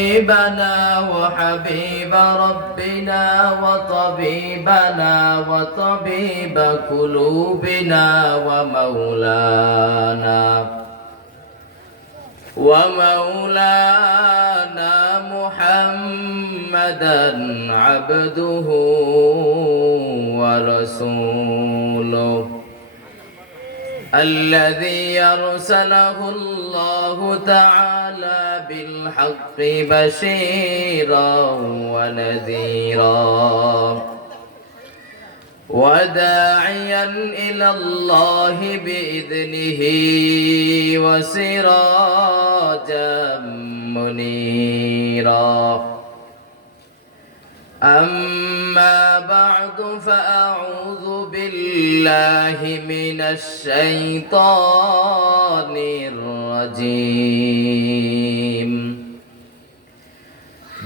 حبيبنا وحبيب ربنا وطبيبنا وطبيب قلوبنا ومولانا محمدا عبده ورسوله الذي أرسله الله تعالى بالحق بشيرا ونذيرا وداعيا إلى الله بإذنه وسراجا منيرا أما بعد فأعوذ بالله من الشيطان الرجيم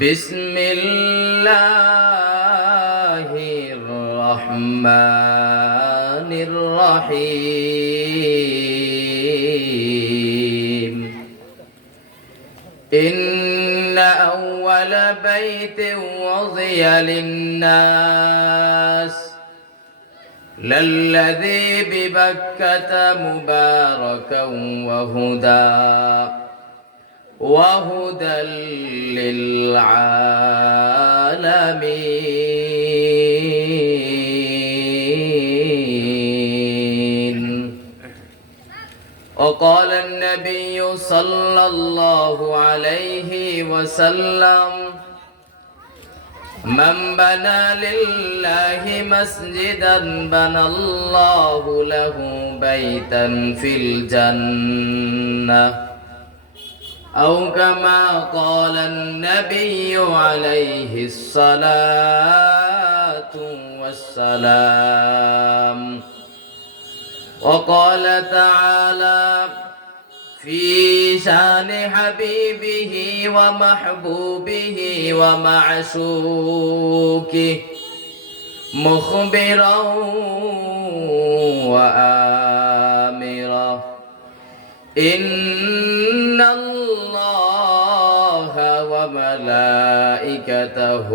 بسم الله الرحمن الرحيم إن أول بيت وضع للناس للذي ببكة مباركا وهدى للعالمين. وقال النبي صلى الله عليه وسلم من بنى لله مسجدا بنى الله له بيتا في الجنة أو كما قال النبي عليه الصلاة والسلام. وقال تعالى في شان حبيبه ومحبوبه ومعشوقه مخبرا وآمرا إن الله وملائكته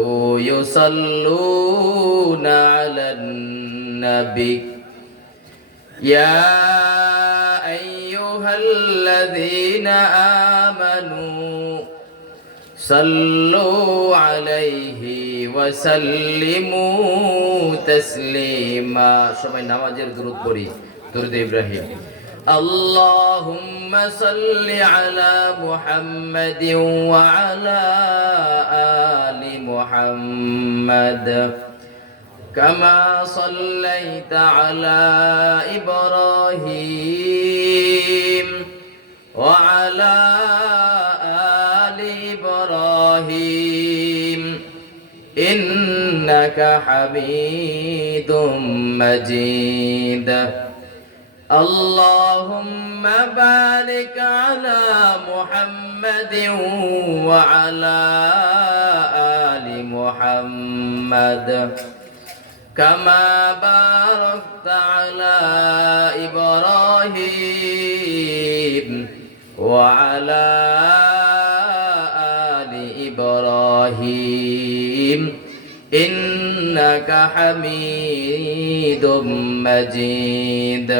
يصلون على النبي يا أيها الذين آمنوا صلوا عليه وسلموا تسليما. সবাই নামাজের দুরূদ পড়ি, দুরূদ ইব্রাহিম। اللهم صل على محمد وعلى آل محمد كما صليت على إبراهيم وعلى آل إبراهيم إنك حميد مجيد. اللهم بارك على محمد وعلى آل محمد كما باركت على إبراهيم وعلى آل إبراهيم إنك حميد مجيد.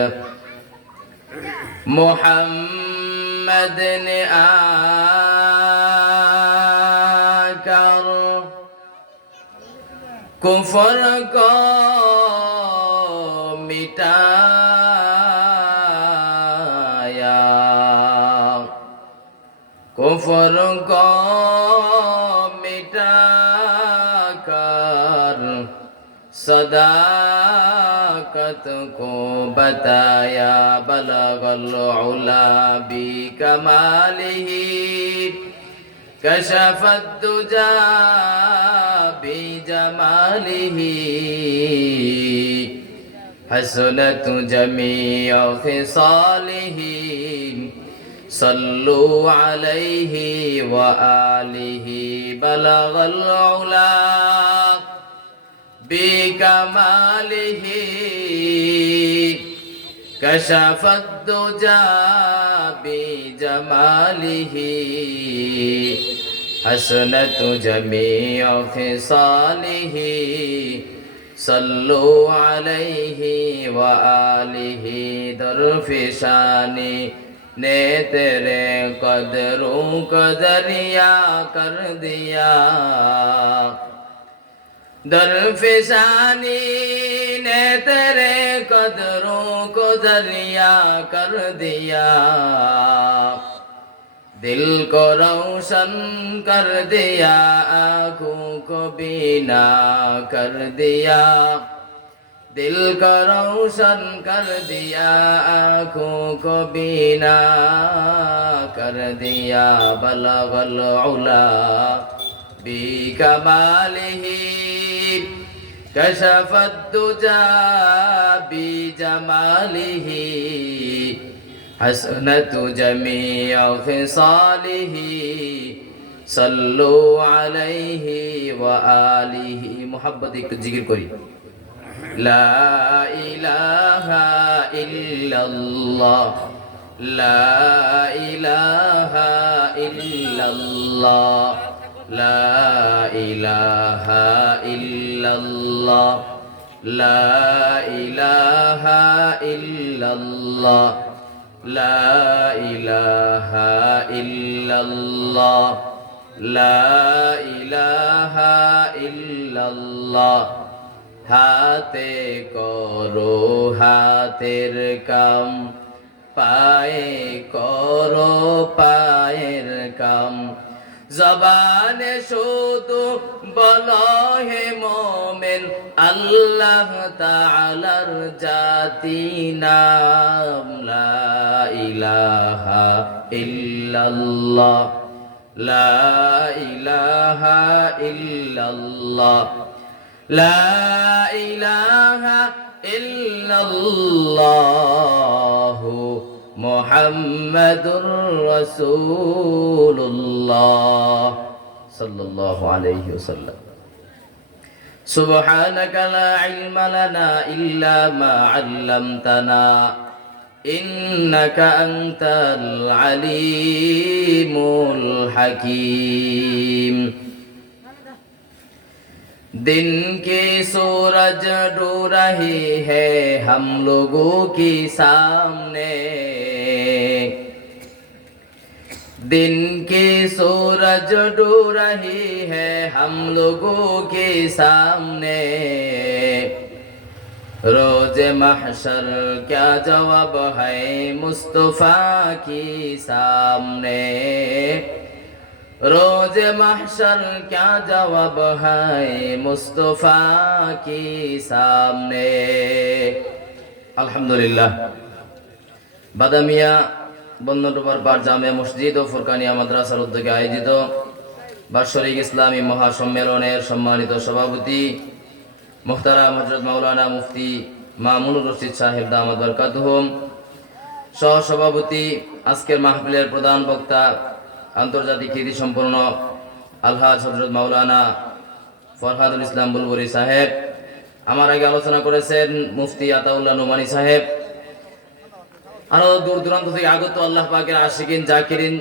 محمد آكر कुफर को मिटाया, कुफर को मिटाकर सदाकत को बताया. बलगल उला बि कमालिही कशफत दुजा بجماله حسنت جميع خصاله صلوا عليه وآله. بلغ العلا بكماله كشف الدجى بجماله حسنة جميع خصاله صلوا عليه وآله درف شانی نے تیرے قدروں کو دریا کر دیا درفشانی نے تیرے قدروں کو دریا کر دیا दिल को रोशन कर दिया आँखों को बीना कर दिया दिल को रोशन कर दिया आँखों को बीना कर दिया बलगल उला बिकमालिही कशफत दुजा बिजमालिही حسنة جميع خصاله صلوا عليه وآله محبت একটু জিকির করি لا إله إلا الله لا إله إلا الله لا إله إلا الله لا إله إلا الله لا إله إلا الله لا إله إلا الله হাতে করো হাতের কাম পায়ে করো পায়ের কাম জবানে শুধু বলো হে মোমেন আল্লাহ তাআলার জাতি নাম লা ইলাহা ইল্লাল্লাহ লা ইলাহা ইল্লাল্লাহ লা ইলাহা ইল্লাল্লাহ মুহাম্মাদুর রাসূলুল্লাহ সাল্লাল্লাহু আলাইহি ওয়াসাল্লাম সুবহানাকা লা ইলমা লানা ইল্লা মা 'আল্লামতানা ইন্নাকা আনতাল আলিমুল হাকীম दिन की सूरज डू रही है हम लोगों के सामने दिन की सूरज डू रही है हम लोगों के सामने रोज महशर क्या जवाब है मुस्तफा की सामने रोज महशर क्या जवाब है मुस्तफा की सामने अल्हम्दुलिल्लाह बादामिया বন্দরডোবার পার জামে মসজিদ ও ফুরকানিয়া মাদ্রাসার উদ্যোগে আয়োজিত বাৎসরিক ইসলামী মহাসম্মেলনের সম্মানিত সভাপতি মুহতারাম হযরত মাওলানা মুফতি মামুনুর রশিদ সাহেব দামাত বরকাতুহুম সহ সভাপতি আজকের মাহফিলের প্রধান বক্তা আন্তর্জাতিক খ্যাতি সম্পন্ন আলহাজ হযরত মাওলানা ফরহাদুল ইসলাম বুলবুলি সাহেব আমার আগে আলোচনা করেছেন মুফতি আতাউল্লাহ নোমানী সাহেব আরো দূর দূরান্ত থেকে আগত আল্লাহ পাকের আশিকিন জাকিরিন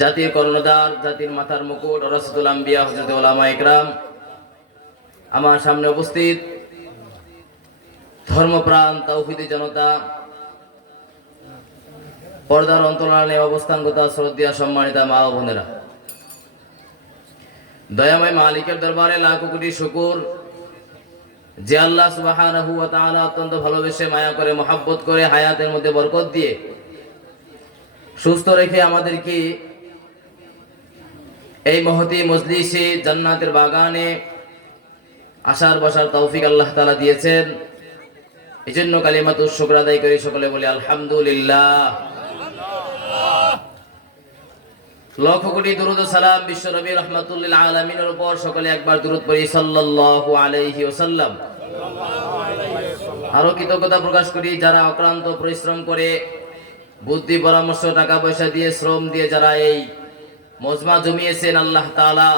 জাতির কর্ণধার জাতির মাথার মুকুট রাসূলুল আম্বিয়া হযরত উলামা ইকরাম আমার সামনে উপস্থিত ধর্মপ্রাণ তাওহীদি জনতা পর্দার অন্তরালে অবস্থানগত শ্রদ্ধেয় সম্মানিত মা ও বোনেরা দয়াময় মালিকের দরবারে লাখো কোটি শুকর যে আল্লাহ সুবহানাহু ওয়া তাআলা অত্যন্ত ভালোবেসে মায়া করে মহব্বত করে হায়াতের মধ্যে বরকত দিয়ে সুস্থ রেখে আমাদেরকে এই মহতি মজলিসে জান্নাতের বাগানে আসার বসার তৌফিক আল্লাহ তাআলা দিয়েছেন এজন্য কালিমাতুশ শুকর আদায় করি সকলে বলি আলহামদুলিল্লাহ লক্ষ কোটি দরুদ ও সালাম বিশ্ব নবী রাহমাতুল লিল আলামিনের উপর সকলে একবার দরুদ পড়ি সাল্লাল্লাহু আলাইহি ওয়াসাল্লাম আরো কৃতজ্ঞতা প্রকাশ করি যারা অক্লান্ত পরিশ্রম করে বুদ্ধি পরামর্শ টাকা পয়সা দিয়ে শ্রম দিয়ে যারা এই মজমা জমিয়েছেন আল্লাহ তাআলা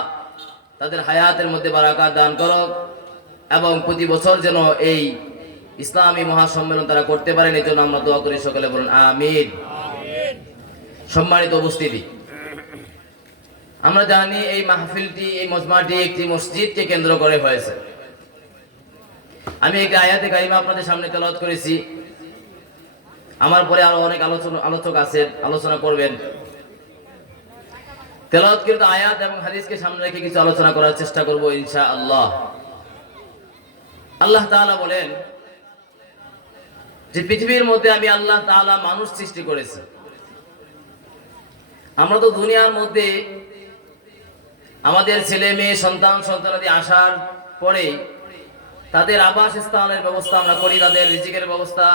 তাদের হায়াতের মধ্যে বারাকাত দান করুক এবং প্রতি বছর যেন এই ইসলামী মহাসম্মেলন তারা করতে পারেন এই জন্য আমরা দোয়া করি সকলে বলুন আমিন। সম্মানিত উপস্থিতি আমরা জানি এই মাহফিলটি, এই মজমাটি একটি মসজিদকে কেন্দ্র করে হয়েছে। আমি একটি আয়াতে কারিমা আপনাদের সামনে তেলাওয়াত করেছি। আমার পরে আরো অনেক আলোচক আছেন, আলোচনা করবেন। তেলাওয়াতকৃত আয়াত এবং হাদিসকে সামনে রেখে কিছু আলোচনা করার চেষ্টা করব ইনশাআল্লাহ। আল্লাহ তাআলা বলেন যে পৃথিবীর মধ্যে আমি আল্লাহ তাআলা মানুষ সৃষ্টি করেছি। আমরা তো দুনিয়ার মধ্যে আমাদের ছেলে মেয়ে সন্তানাদি আসার পরে তাদের আবাসস্থানের ব্যবস্থা আমরা করি, তাদের রিজিকের ব্যবস্থা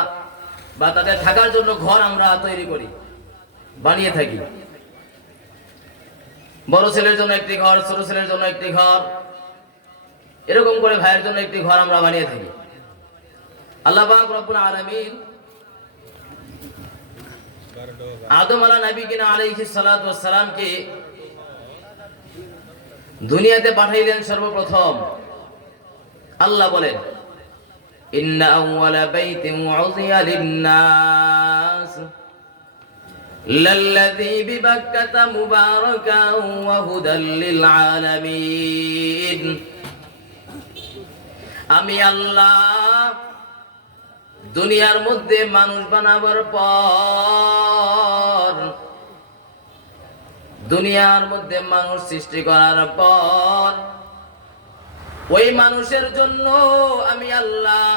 বা তাদের থাকার জন্য ঘর আমরা তৈরি করি, বানিয়ে থাকি। বড় ছেলের জন্য একটি ঘর, ছোট ছেলের জন্য একটি ঘর, এরকম করে ভাইয়ের জন্য একটি ঘর আমরা বানিয়ে থাকি। আল্লাহ পাক রব্বুল আলামিন আদম আলাইহিস সালাতু ওয়াস সালামকে দুনিয়াতে পাঠাইলেন সর্বপ্রথম। আল্লাহ বলেন, ইন্না আউওয়ালা বাইতিন উযিয়া লিন-নাস লাল্লাযী বিবাক্কাতা মুবারাকান ওয়া হুদাল লিল আলামিন। আমি আল্লাহ দুনিয়ার মধ্যে মানুষ বানাবার পর, দুনিয়ার মধ্যে মানুষ সৃষ্টি করার পর ওই মানুষের জন্য আমি আল্লাহ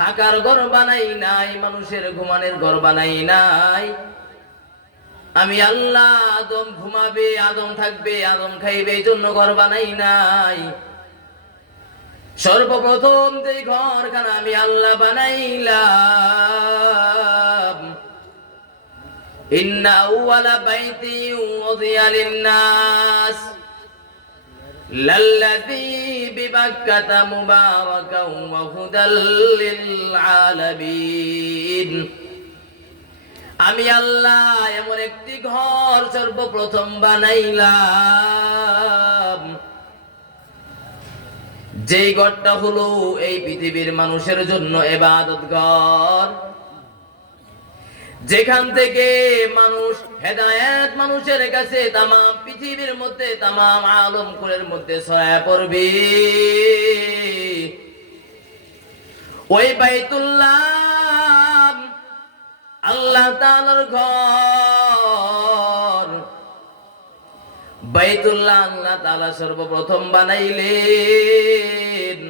থাকার ঘর বানাই নাই, মানুষের ঘুমানোর ঘর বানাই নাই। আমি আল্লাহ আদম ঘুমাবে, আদম থাকবে, আদম খাইবে এই জন্য ঘর বানাই নাই। সর্বপ্রথম যে ঘরখানা আমি আল্লাহ বানাইলাম, ইন্না আউওয়ালা বাইতিন উযিয়া লিন-নাস লাল্লাযী বিবাক্কাতা মুবারাকান ওয়া হুদাল লিল আলামিন। আমি আল্লাহ এমন একটি ঘর সর্বপ্রথম বানাইলাম, যেই ঘরটা হলো এই পৃথিবীর মানুষের জন্য ইবাদত ঘর, যেখান থেকে মানুষ হেদায়েত মানুষের কাছে তামাম পৃথিবীর মধ্যে, তামাম আলমকুলের মধ্যে ছড়ায় পড়বে। ওই বাইতুল্লাহ আল্লাহ তাআলার ঘর, বাইতুল্লাহ আল্লাহ তাআলা সর্বপ্রথম বানাইলেন।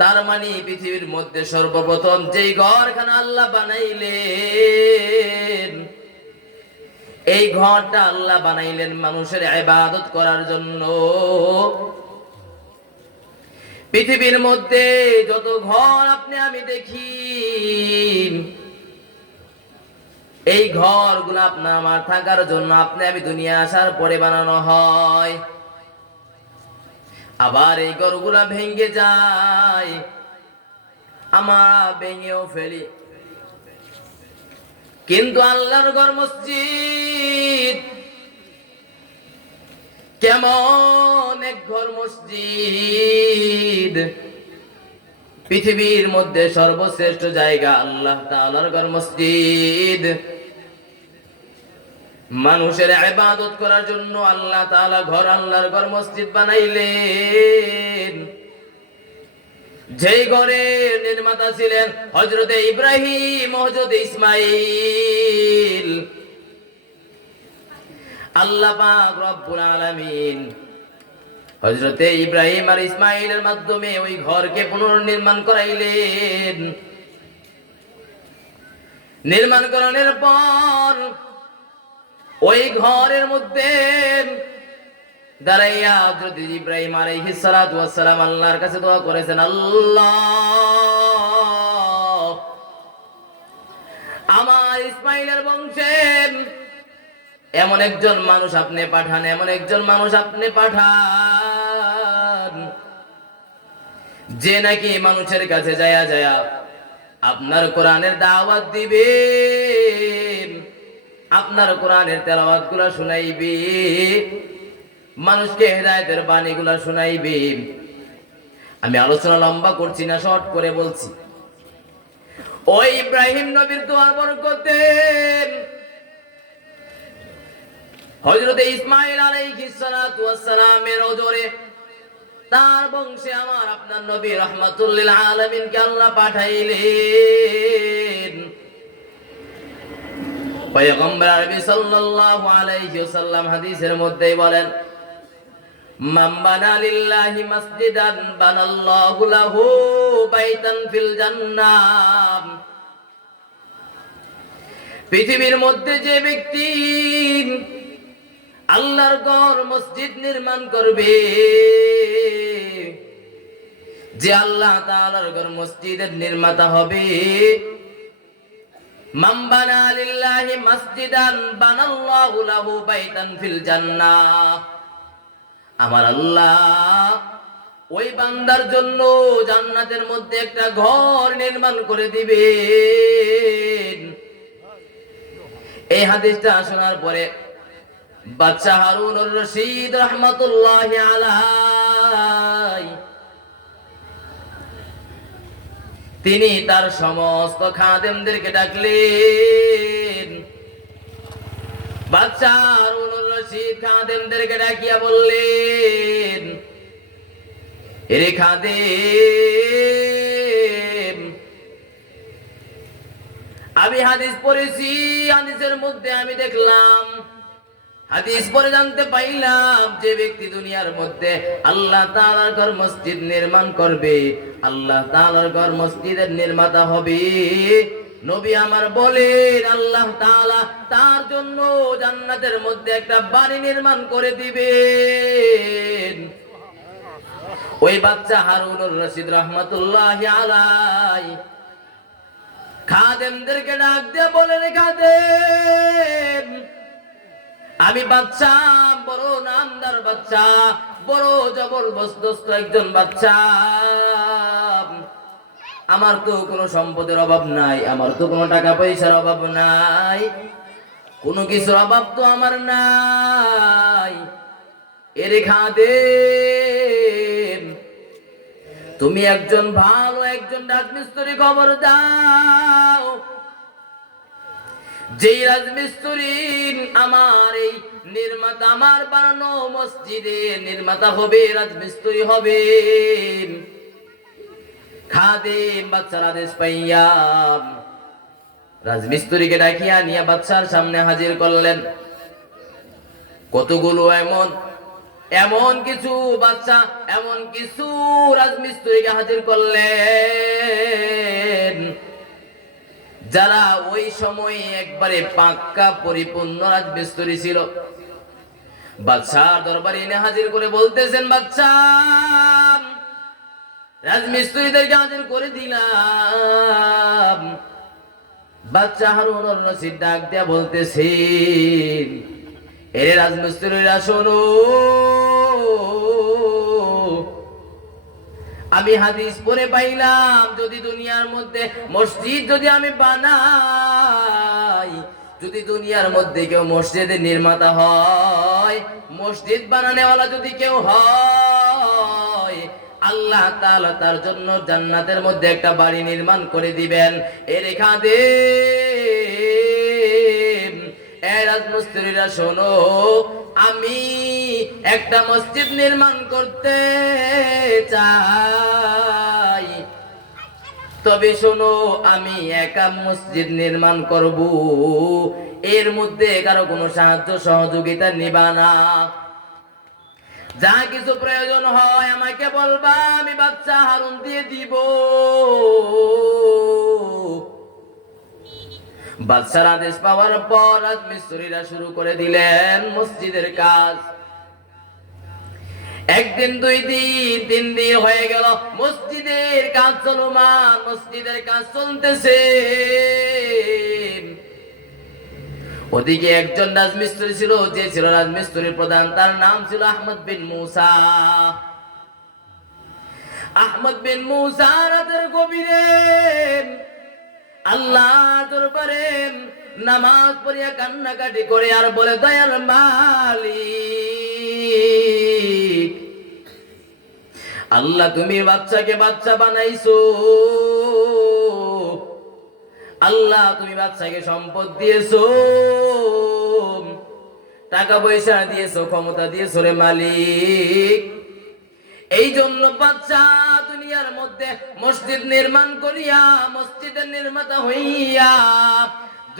তার মানে পৃথিবীর মধ্যে সর্বপ্রথম যেই ঘরখানা আল্লাহ বানাইলেন, এই ঘরটা আল্লাহ বানাইলেন মানুষের ইবাদত করার জন্য। পৃথিবীর মধ্যে যত ঘর আপনি আমি দেখি, এই ঘরগুলো আপনার আমার থাকার জন্য, আপনি আমি দুনিয়া আসার পরে বানানো হয়। আবার এই ঘরগুলা ভেঙে যায়, আমরা ভেঙেও ফেলি। কিন্তু আল্লাহর ঘর মসজিদ কেমন এক ঘর মসজিদ, পৃথিবীর মধ্যে সর্বশ্রেষ্ঠ জায়গা আল্লাহ তাআলার ঘর মসজিদ। মানুষের ইবাদত করার জন্য আল্লাহ তাআলা ঘর, আল্লাহর ঘর মসজিদ বানাইলেন। যেই ঘরের নির্মাতা ছিলেন হযরতে ইব্রাহিম, হযরতে ইসমাঈল, আল্লাহ পাক রব্বুল আলামিন হযরতে ইব্রাহিম আর ইসমাঈলের মাধ্যমে ওই ঘরকে পুনর্নির্মাণ করাইলেন। নির্মাণ করানোর পর ওই ঘরের মধ্যে দাঁড়াইয়া হযরত ইব্রাহিম আলাইহিস সালাতু ওয়াস সালাম আল্লাহর কাছে দোয়া করেছেন, আল্লাহ আমার ইসমাঈলের বংশে এমন একজন মানুষ আপনি পাঠান, এমন একজন মানুষ আপনি পাঠান যে নাকি মানুষের কাছে যায়া যায়া আপনার কোরআনের দাওয়াত দিবে, আপনার কোরআনের তেলাওয়াত গুলা শুনাইবে, মানুষকে হেদায়েতের বাণী গুলা শুনাইবে। আমি আলোচনা লম্বা করছি না, শর্ট করে বলছি। ওই ইব্রাহিম নবীর দোয়ার বরকতে হযরত ইসমাঈল আলাইহিস সালাতু ওয়াস সালামের ওজরে তার বংশে আমার আপনার নবী রাহমাতুল লিল আলামিনকে আল্লাহ পাঠাইলেন। পয়গম্বর আরবি সাল্লাল্লাহু আলাইহি ওয়াসাল্লাম হাদিসের মধ্যে বলেন, মান বানা লিল্লাহি মাসজিদান বানাল্লাহু লাহু বাইতান ফিল জান্নাহ। পৃথিবীর মধ্যে যে ব্যক্তি আল্লাহর ঘর মসজিদ নির্মাণ করবে, যে আল্লাহ তাআলার ঘর মসজিদের নির্মাতা হবে, মান বানা লিল্লাহি মাসজিদান বানাল্লাহু লাহু বাইতান ফিল জান্নাহ। আমার আল্লাহ ওই বান্দার জন্য জান্নাতের মধ্যে একটা ঘর নির্মাণ করে দিবেন। এই হাদিসটা শোনার পরে বাদশা হারুনুর রশিদ রাহমাতুল্লাহি আলাইহি তিনি তার সমস্ত খাদেমদেরকে ডাকলেন। বাদশা হারুনুর রশিদ খাদেমদেরকে ডাকিয়া বললেন, এরে খাদেম, আমি হাদিস পড়েছি, হাদিসের মধ্যে আমি দেখলাম, হাদিস পড়ে জানতে পাইলাম, যে ব্যক্তি দুনিয়ার মধ্যে আল্লাহ তাআলার ঘর মসজিদ নির্মাণ করবে, আল্লাহ তাআলার ঘর মসজিদের নির্মাতা হবে, নবী আমার বলেন আল্লাহ তাআলা তার জন্য জান্নাতের মধ্যে একটা বাড়ি নির্মাণ করে দিবেন। ওই বাদশা হারুনুর রশিদ রাহমাতুল্লাহি আলাইহি খাদেমদেরকে ডাক দিয়ে বলেন, খাদেম, আমি বাদশা, বড় নামদার বাদশা, বড় জবরদস্ত একজন বাদশা, আমার তো কোনো সম্পদের অভাব নাই, আমার তো কোনো টাকা পয়সার অভাব নাই, কোনো কিছুর অভাব তো আমার নাই। এরে খাদেম, তুমি একজন ভালো একজন রাজমিস্ত্রি খবর দাও, যেই রাজমিস্ত্রি আমার এই নির্মাতা, আমার বানানো মসজিদে নির্মাতা হবে, রাজমিস্ত্রি হবে। খাদেম বাদশার আদেশ পাইয়া রাজমিস্ত্রিকে ডাকিয়া নিয়ে বাদশার সামনে হাজির করলেন। কতগুলো এমন কিছু বাদশা, এমন কিছু রাজমিস্ত্রিকে হাজির করলেন যারা ওই সময়ে একবারে পাক্কা পরিপূর্ণ রাজমিস্ত্রি ছিল। বাদশার দরবারে এনে হাজির করে বলতেছেন, বাদশাহ, রাজমিস্ত্রিদেরকে হাজির করে দিলাম। বাদশা হারুনুর রশিদ ডাক দিয়া বলতেছেন, এরে রাজমিস্ত্রিরা শোনো, আমি হাদিস পড়ে পাইলাম, যদি দুনিয়ার মধ্যে মসজিদ যদি আমি বানাই, যদি দুনিয়ার মধ্যে কেউ মসজিদের নির্মাতা হয়, মসজিদ বানানেওয়ালা যদি কেউ হয়, আল্লাহ তাআলা তার জন্য জান্নাতের মধ্যে একটা বাড়ি নির্মাণ করে দিবেন। এর খাদেম, এই রাজমিস্ত্রিরা শোনো, আমি একটা মসজিদ নির্মাণ করতে চাই, তবে শোনো, আমি একা মসজিদ নির্মাণ করব, এর মধ্যে কারো কোনো সাহায্য সহযোগিতা নিবা না। যা কিছু প্রয়োজন হয় আমাকে বলবা, আমি বাদশা হারুন দিয়ে দিব। বাদশার আদেশ পাওয়ার পর রাজমিস্ত্রিরা শুরু করে দিলেন মসজিদের কাজ। একদিন, 2 দিন, 3 দিন হয়ে গেল, মসজিদের কাজ চলমান, মসজিদের কাজ চলতেছে। ওদিকে একজন রাজমিস্ত্রি ছিল, যে ছিল রাজমিস্ত্রির প্রধান, তার নাম ছিল আহমদ বিন মুসা। আহমদ বিন মুসা রাতের গভীরে আল্লাহ দরবারে নামাজ পড়িয়া কান্নাকাটি করে আর বলে, দয়াল মালিক, আল্লাহ তুমি বাচ্চাকে বাচ্চা বানাইছো, আল্লাহ তুমি বাচ্চাকে সম্পদ দিয়েছো, টাকা পয়সা দিয়েছো, ক্ষমতা দিয়েছো রে মালিক। এই জন্য বাদশা দুনিয়ার মধ্যে মসজিদ নির্মাণ করিয়া, মসজিদের নির্মাতা হইয়া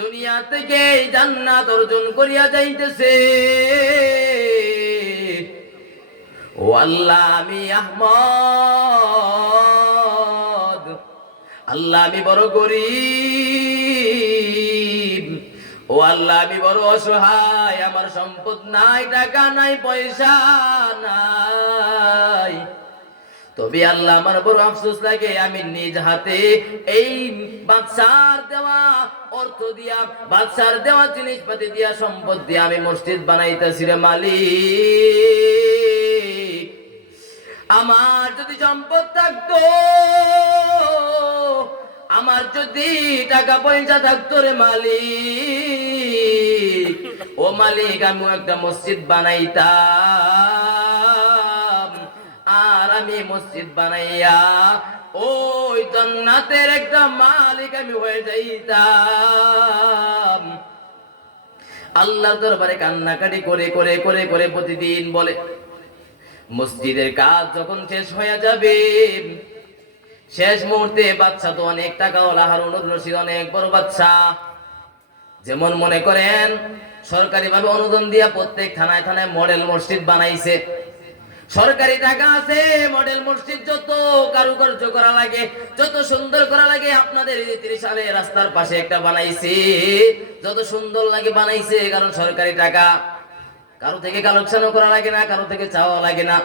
দুনিয়া থেকে জান্নাত অর্জন করিয়া যাইতেছে। ও আল্লাহ, আমি আহমদ, আল্লাহ আমি বড় গরীব, ও আল্লাহ আমি বড় অসহায়, আমার সম্পদ নাই, টাকা নাই, পয়সা নাই। তবে আল্লাহ আমার বড় আফসোস লাগে, আমি নিজ হাতে এই বাদশার দেওয়া অর্থ দিয়া, বাদশার দেওয়া জিনিসপাতি দিয়া, সম্পদ দিয়া আমি মসজিদ বানাইতেছি রে মালিক। আমার যদি সম্পদ থাকতো, আমার যদি টাকা পয়সা থাকতো রে মালিক, ও মালিক আমি একটা মসজিদ বানাইতাম। আর আমি মসজিদ বানাইয়া ওই জান্নাতের একটা মালিক আমি হয়ে যাইতাম। আল্লাহর দরবারে কান্নাকাটি করে করে করে করে প্রতিদিন বলে, মসজিদের কাজ যখন শেষ হয়ে যাবে, শেষ মুহূর্তে বাচ্চা তো অনেক টাকাওয়ালা, হারুনুর রশিদ অনেক বড় বাচ্চা। যেমন মনে করেন সরকারি ভাবে অনুদান দিয়া প্রত্যেক থানায় থানায় মডেল মসজিদ বানাইছে, সরকারি টাকা আছে, মডেল মসজিদ যত কারুকার্য করা লাগে, যত সুন্দর করা লাগে, আপনাদের ৩০ সালে রাস্তার পাশে একটা বানাইছে, যত সুন্দর লাগে বানাইছে, কারণ সরকারি টাকা, কারো থেকে কালেকশনও করা লাগে না, কারো থেকে চাওয়া লাগে না।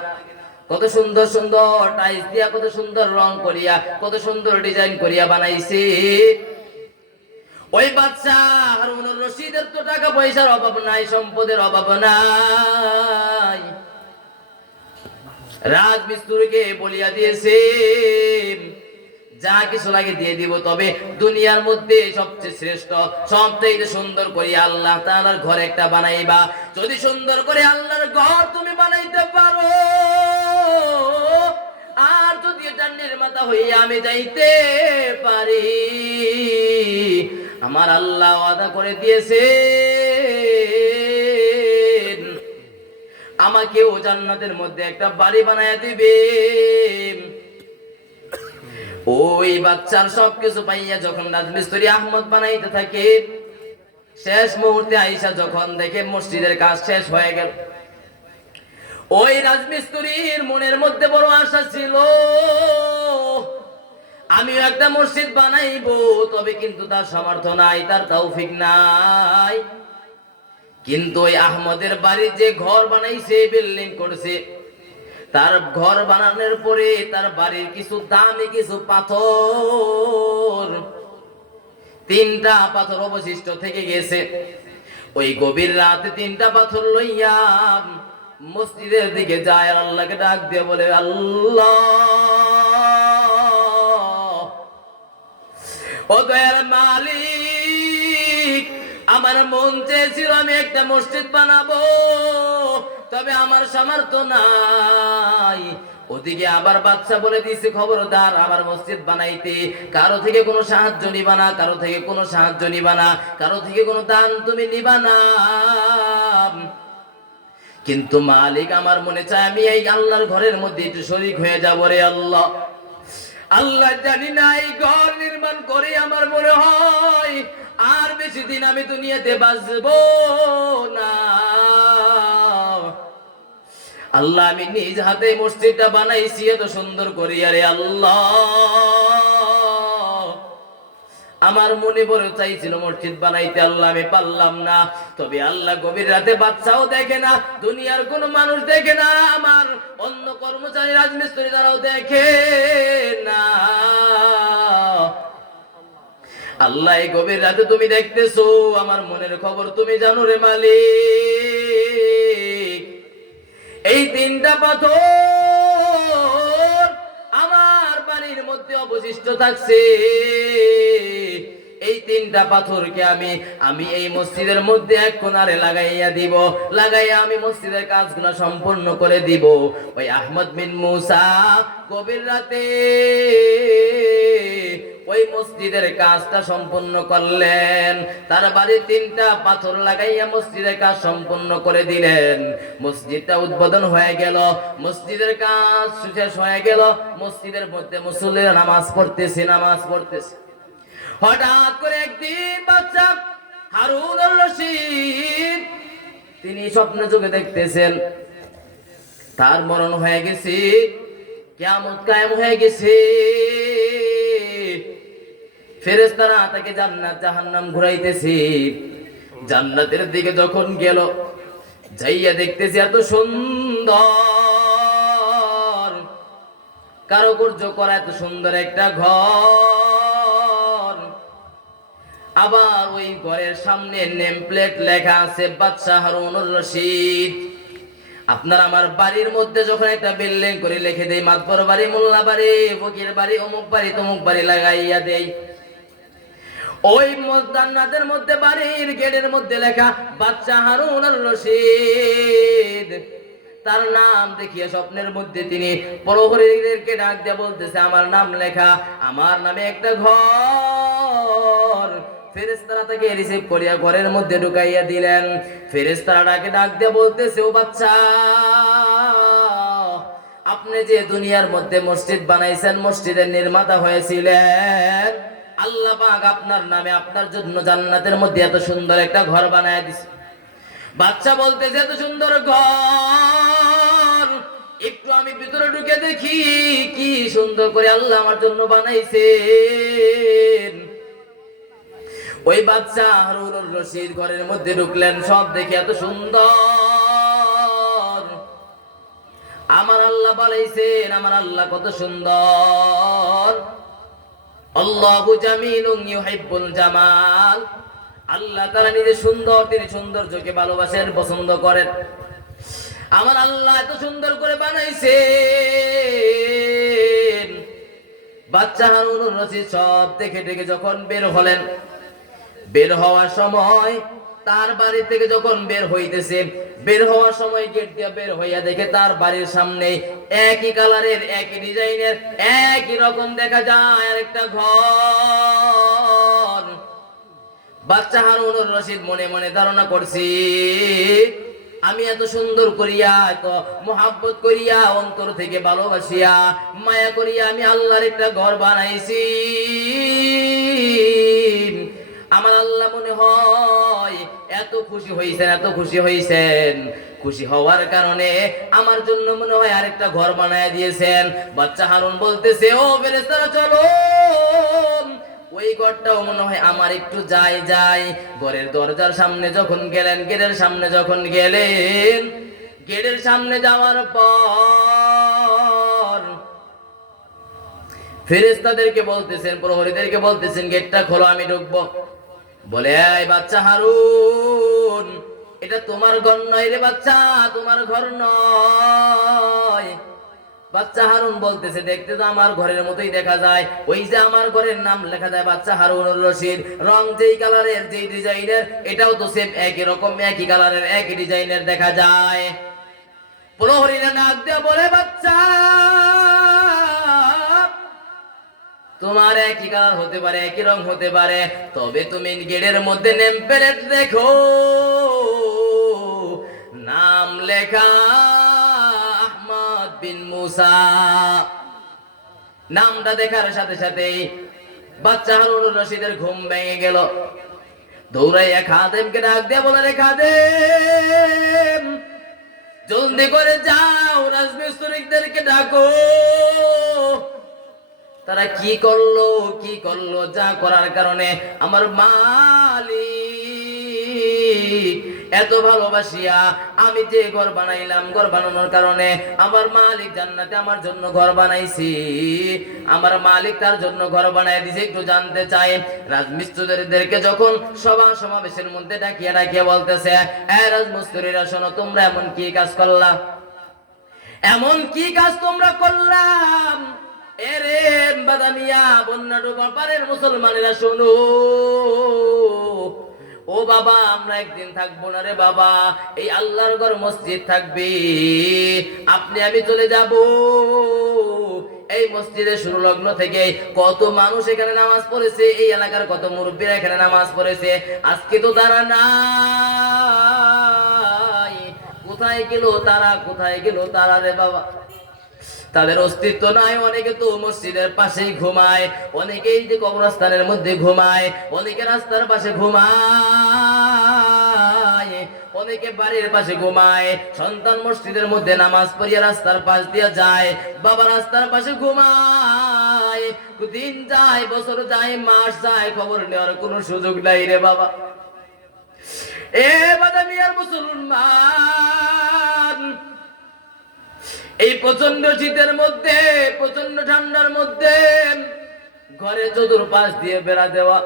কত সুন্দর সুন্দর টাইলস দিয়া, কত সুন্দর রং করিয়া, কত সুন্দর ডিজাইন করিয়া বানাইছে। ওই বাদশা হারুনুর রশিদের তো টাকা পয়সার অভাব নাই, সম্পদের অভাব নাই। রাজমিস্ত্রিকে বলিয়া দিয়েছে, যা কিছু লাগে দিয়ে দিব, তবে দুনিয়ার মধ্যে সবচেয়ে শ্রেষ্ঠ, সবচেয়ে সুন্দর করে আল্লাহ তাআলার ঘর একটা বানাইবা। যদি সুন্দর করে আল্লাহর ঘর তুমি বানাইতে পারো, আর যদি এটার নির্মাতা হইয়া আমি যাইতে পারি, আমার আল্লাহ ওয়াদা করে দিয়েছে আমাকেও জান্নাতের মধ্যে একটা বাড়ি বানায়া দিবে। ওই বাচ্চার সবকিছু পাইয়া যখন রাজমিস্ত্রি আহমদ বানাইতে থাকে, শেষ মুহূর্তে আইসা যখন দেখে মসজিদের কাজ শেষ হয়ে গেল, ওই রাজমিস্ত্রির মনের মধ্যে বড় আশা ছিল, আমিও একটা মসজিদ বানাইবো, তবে কিন্তু তার সামর্থ্য নাই, তার তৌফিক নাই। কিন্তু ওই আহমদের বাড়ির যে ঘর বানাইছে, বিল্ডিং করছে, তার ঘর বানানোর পরে তার বাড়ির কিছু দামি কিছু পাথর, 3টা পাথর অবশিষ্ট থেকে গেছে। ওই গভীর রাতে 3টা পাথর লইয়া মসজিদের দিকে যায়, আর আল্লাহকে ডাক দিয়ে বলে, আল্লাহ ও দয়ার মালিক, আমার মন চেয়েছিল আমি একটা মসজিদ বানাবো, তবে আমার সামর্থ্য নাই। ওদিকে আবার বাদশা বলে দিয়েছে, খবরদার আমার মসজিদ বানাইতে কারো থেকে কোনো সাহায্য নিবা না, কারো থেকে কোনো সাহায্য নিবা না, কারো থেকে কোনো দান তুমি নিবা না। কিন্তু মালিক আমার মনে চায় আমি এই আল্লাহর ঘরের মধ্যে একটু শরীক হয়ে যাবো রে আল্লাহ। আল্লাহ জানি না এই ঘর নির্মাণ করে আমার মনে হয় আর বেশি দিন আমি দুনিয়াতে বাঁচবো না। আল্লাহ আমি নিজ হাতে মসজিদটা বানাইছি এত সুন্দর করিয়া রে আল্লাহ, আমার মনে বড় চাইছিল মসজিদ বানাইতে, আল্লাহ আমি পারলাম না। তবে আল্লাহ গভীর রাতে বাচ্চাও দেখে না, দুনিয়ার কোন মানুষ দেখে না, আমার অন্য কর্মচারী রাজমিস্ত্রি দ্বারাও দেখে না। আল্লাহ এই গভীর রাতে তুমি দেখতেছো, আমার মনের খবর তুমি জানো রে মালিক। এই 3টা পাথর আমার বাড়ির মধ্যে অবশিষ্ট থাকছে, এই 3টা পাথরকে আমি এই মসজিদের মধ্যে এক কোণারে লাগাইয়া দিব, লাগাইয়া আমি মসজিদের কাজগুলো সম্পূর্ণ করে দিব। ওই আহমদ বিন মুসা গভীর রাতে ওই মসজিদের কাজটা সম্পূর্ণ করলেন। তার বাড়ি 3টা পাথর লাগাইয়া মসজিদের কাজ সম্পূর্ণ করে দিলেন। মসজিদটা উদ্বোধন হয়ে গেল, মসজিদের কাজ শেষ হয়ে গেল। মসজিদের মধ্যে মুসল্লিরা নামাজ পড়তেছে। হঠাৎ করে একদিন বাচ্চা হারুনুর রশিদ তিনি স্বপ্ন যোগে দেখতেছেন তার মরণ হয়ে গেছে, কিয়ামত কায়েম হয়ে গেছে। ফেরেশতারা তাকে জান্নাত জাহান্নাম ঘুরাইতেছে। জান্নাতের দিকে যখন গেল, যাইয়া দেখতেছে এত সুন্দর কারুকার্য করা, এত সুন্দর একটা ঘর। আবার ওই ঘরের সামনে নেম প্লেট লেখা আছে বাদশা হারুনুর রশিদ। আপনার আমার বাড়ির মধ্যে যখন একটা বিল্ডিং করে লিখে দেই, মাতবর বাড়ি, মোল্লা বাড়ি, ফকির বাড়ি, অমুক বাড়ি, তমুক বাড়ি লাগাইয়া দেই, ওই জান্নাতের মধ্যে বাড়ির গেটের মধ্যে লেখা বাদশা হারুনুর রশিদ। তার নাম দেখিয়ে স্বপ্নের মধ্যে তিনি প্রহরীদেরকে ডাক দিয়ে বলতেছে, আমার নাম লেখা, আমার নামে একটা ঘর। ফেরেশতারা তাকে রিসিভ করিয়া ঘরের মধ্যে ঢুকাইয়া দিলেন। ফেরেশতারা ডাক দিয়ে বলতেছে, ও বাচ্চা, আপনি যে দুনিয়ার মধ্যে মসজিদ বানাইছেন, মসজিদের নির্মাতা হয়েছিলেন, আল্লাহ পাক আপনার নামে, আপনার জন্য জান্নাতের মধ্যে এত সুন্দর একটা ঘর বানায় দিছে। বাচ্চা বলতেছে, এত সুন্দর ঘর, একটু আমি ভিতরে ঢুকে দেখি কি সুন্দর করে আল্লাহ আমার জন্য বানাইছেন। ওই বাচ্চা হারুনুর রশিদ ঘরের মধ্যে ঢুকলেন, সব দেখে এত সুন্দর। আমার আল্লাহ বানাইছেন, আমার আল্লাহ কত সুন্দর। আল্লাহু জামিলুন ইউহিব্বুল জামাল। আল্লাহ তাআলা নিজে সুন্দর, তিনি সৌন্দর্যকে ভালোবাসেন, পছন্দ করেন। আমার আল্লাহ এত সুন্দর করে বানাইছেন। বাচ্চা হারুনুর রশিদ সব দেখে দেখে যখন বের হলেন, বের হওয়ার সময় তার বাড়ি থেকে যখন বের হইতেছে, বের হওয়ার সময় গেট দিয়ে বের হইয়া দেখে তার বাড়ির সামনে একই কালারের, একই ডিজাইনের, একই রকম দেখা যায় আরেকটা ঘর। বাচ্চা হারুনুর রশিদ মনে মনে ধারণা করছি, আমি এত সুন্দর করিয়া, এত মোহাব্বত করিয়া, অন্তর থেকে ভালোবাসিয়া, মায়া করিয়া আমি আল্লাহর একটা ঘর বানাইছি। আমার আল্লাহ মনে হয় এত খুশি হইছেন, এত খুশি হইছেন। খুশি হওয়ার কারণে আমার জন্য মনে হয় আরেকটা ঘর বানায় দিয়েছেন। বাচ্চা হারুন বলতেছে, ও ফেরেশতারা চলো, ওই ঘরটাও মনে হয় আমার, একটু যাই। ঘরের দরজার সামনে যখন গেলেন, গেটের সামনে যখন গেলেন, গেটের সামনে যাওয়ার পর ফেরেশতাদেরকে বলতেছেন, প্রহরীদেরকে বলতেছেন, গেটটা খোলো, আমি ঢুকবো। বলে, এই বাচ্চা হারুন, এটা তোমার ঘর নয় রে বাচ্চা, তোমার ঘর নয়। বাচ্চা হারুন বলতেছে, দেখতে তো আমার ঘরের মতোই দেখা যায়, ওই যে আমার ঘরের নাম লেখা যায় বাচ্চা হারুনুর রশিদ, রং যেই কালারের, যেই ডিজাইনের, এটাও তো সেম একই রকম, একই কালারের, একই ডিজাইনের দেখা যায়। প্রহরীরা ডাক দিয়ে বলে, বাচ্চা, তোমার একই কালার হতে পারে, একই রং হতে পারে, তবে তুমি গেটের মধ্যে নেম প্লেট দেখো, নাম লেখা আহমদ বিন মুসা। নামটা দেখার সাথে সাথেই বাচ্চা হারুনুর রশিদের ঘুম ভেঙে গেল। দৌড়াইয়া খাদেমকে ডাক দিয়ে বলে, রে খাদেম, জলদি করে যাও, রাজমিস্ত্রিদেরকে ডাকো। তারা কি করলো, যা করার কারণে আমার মালিক এত ভালোবাসিয়া আমি যে ঘর বানাইলাম, ঘর বানানোর কারণে আমার মালিক জান্নাতে আমার জন্য ঘর বানাইছি, আমার মালিক তার জন্য ঘর বানাই দিয়েছে। একটু জানতে চাই, রাজমিস্ত্রিদেরকে যখন সমাবেশের মধ্যে ডাকিয়া বলতেছে, রাজমিস্ত্রিরা শোনো, তোমরা এমন কি কাজ করলা, এমন কি কাজ তোমরা করলাম, এরে বাদামিয়া, বন্যা ডোবা পারের মুসলমানেরা শোনো। ও বাবা, আমরা একদিন থাকবো না রে বাবা, এই আল্লাহর ঘর মসজিদ থাকবে, আপনি আমি চলে যাব, এই মসজিদে শুরু লগ্ন থেকে কত মানুষ এখানে নামাজ পড়েছে, এই এলাকার কত মুরব্বীরা এখানে নামাজ পড়েছে, আজকে তো তারা নাই। কোথায় গেল তারা, কোথায় গেল তারা রে বাবা? তাদের অস্তিত্ব নাই। অনেকে তো মসজিদের পাশেই ঘুমায়, অনেকেই যে কবরস্থানের মধ্যে ঘুমায়, অনেকে রাস্তার পাশে ঘুমায়, অনেকে বাড়ির পাশে ঘুমায়। সন্তান মসজিদের মধ্যে নামাজ পড়িয়ে রাস্তার পাশ দিয়ে যায়, বাবা রাস্তার পাশে ঘুমায়। দিন যায়, বছর যায়, মাস যায়, খবর নেওয়ার কোনো সুযোগ নাই রে বাবা। এ বাদামিয়ার মুসলমান, এই প্রচন্ড শীতের মধ্যে, প্রচন্ড ঠান্ডার মধ্যে ঘরে চতুর্পাশ দিয়ে বেড়া দেওয়া,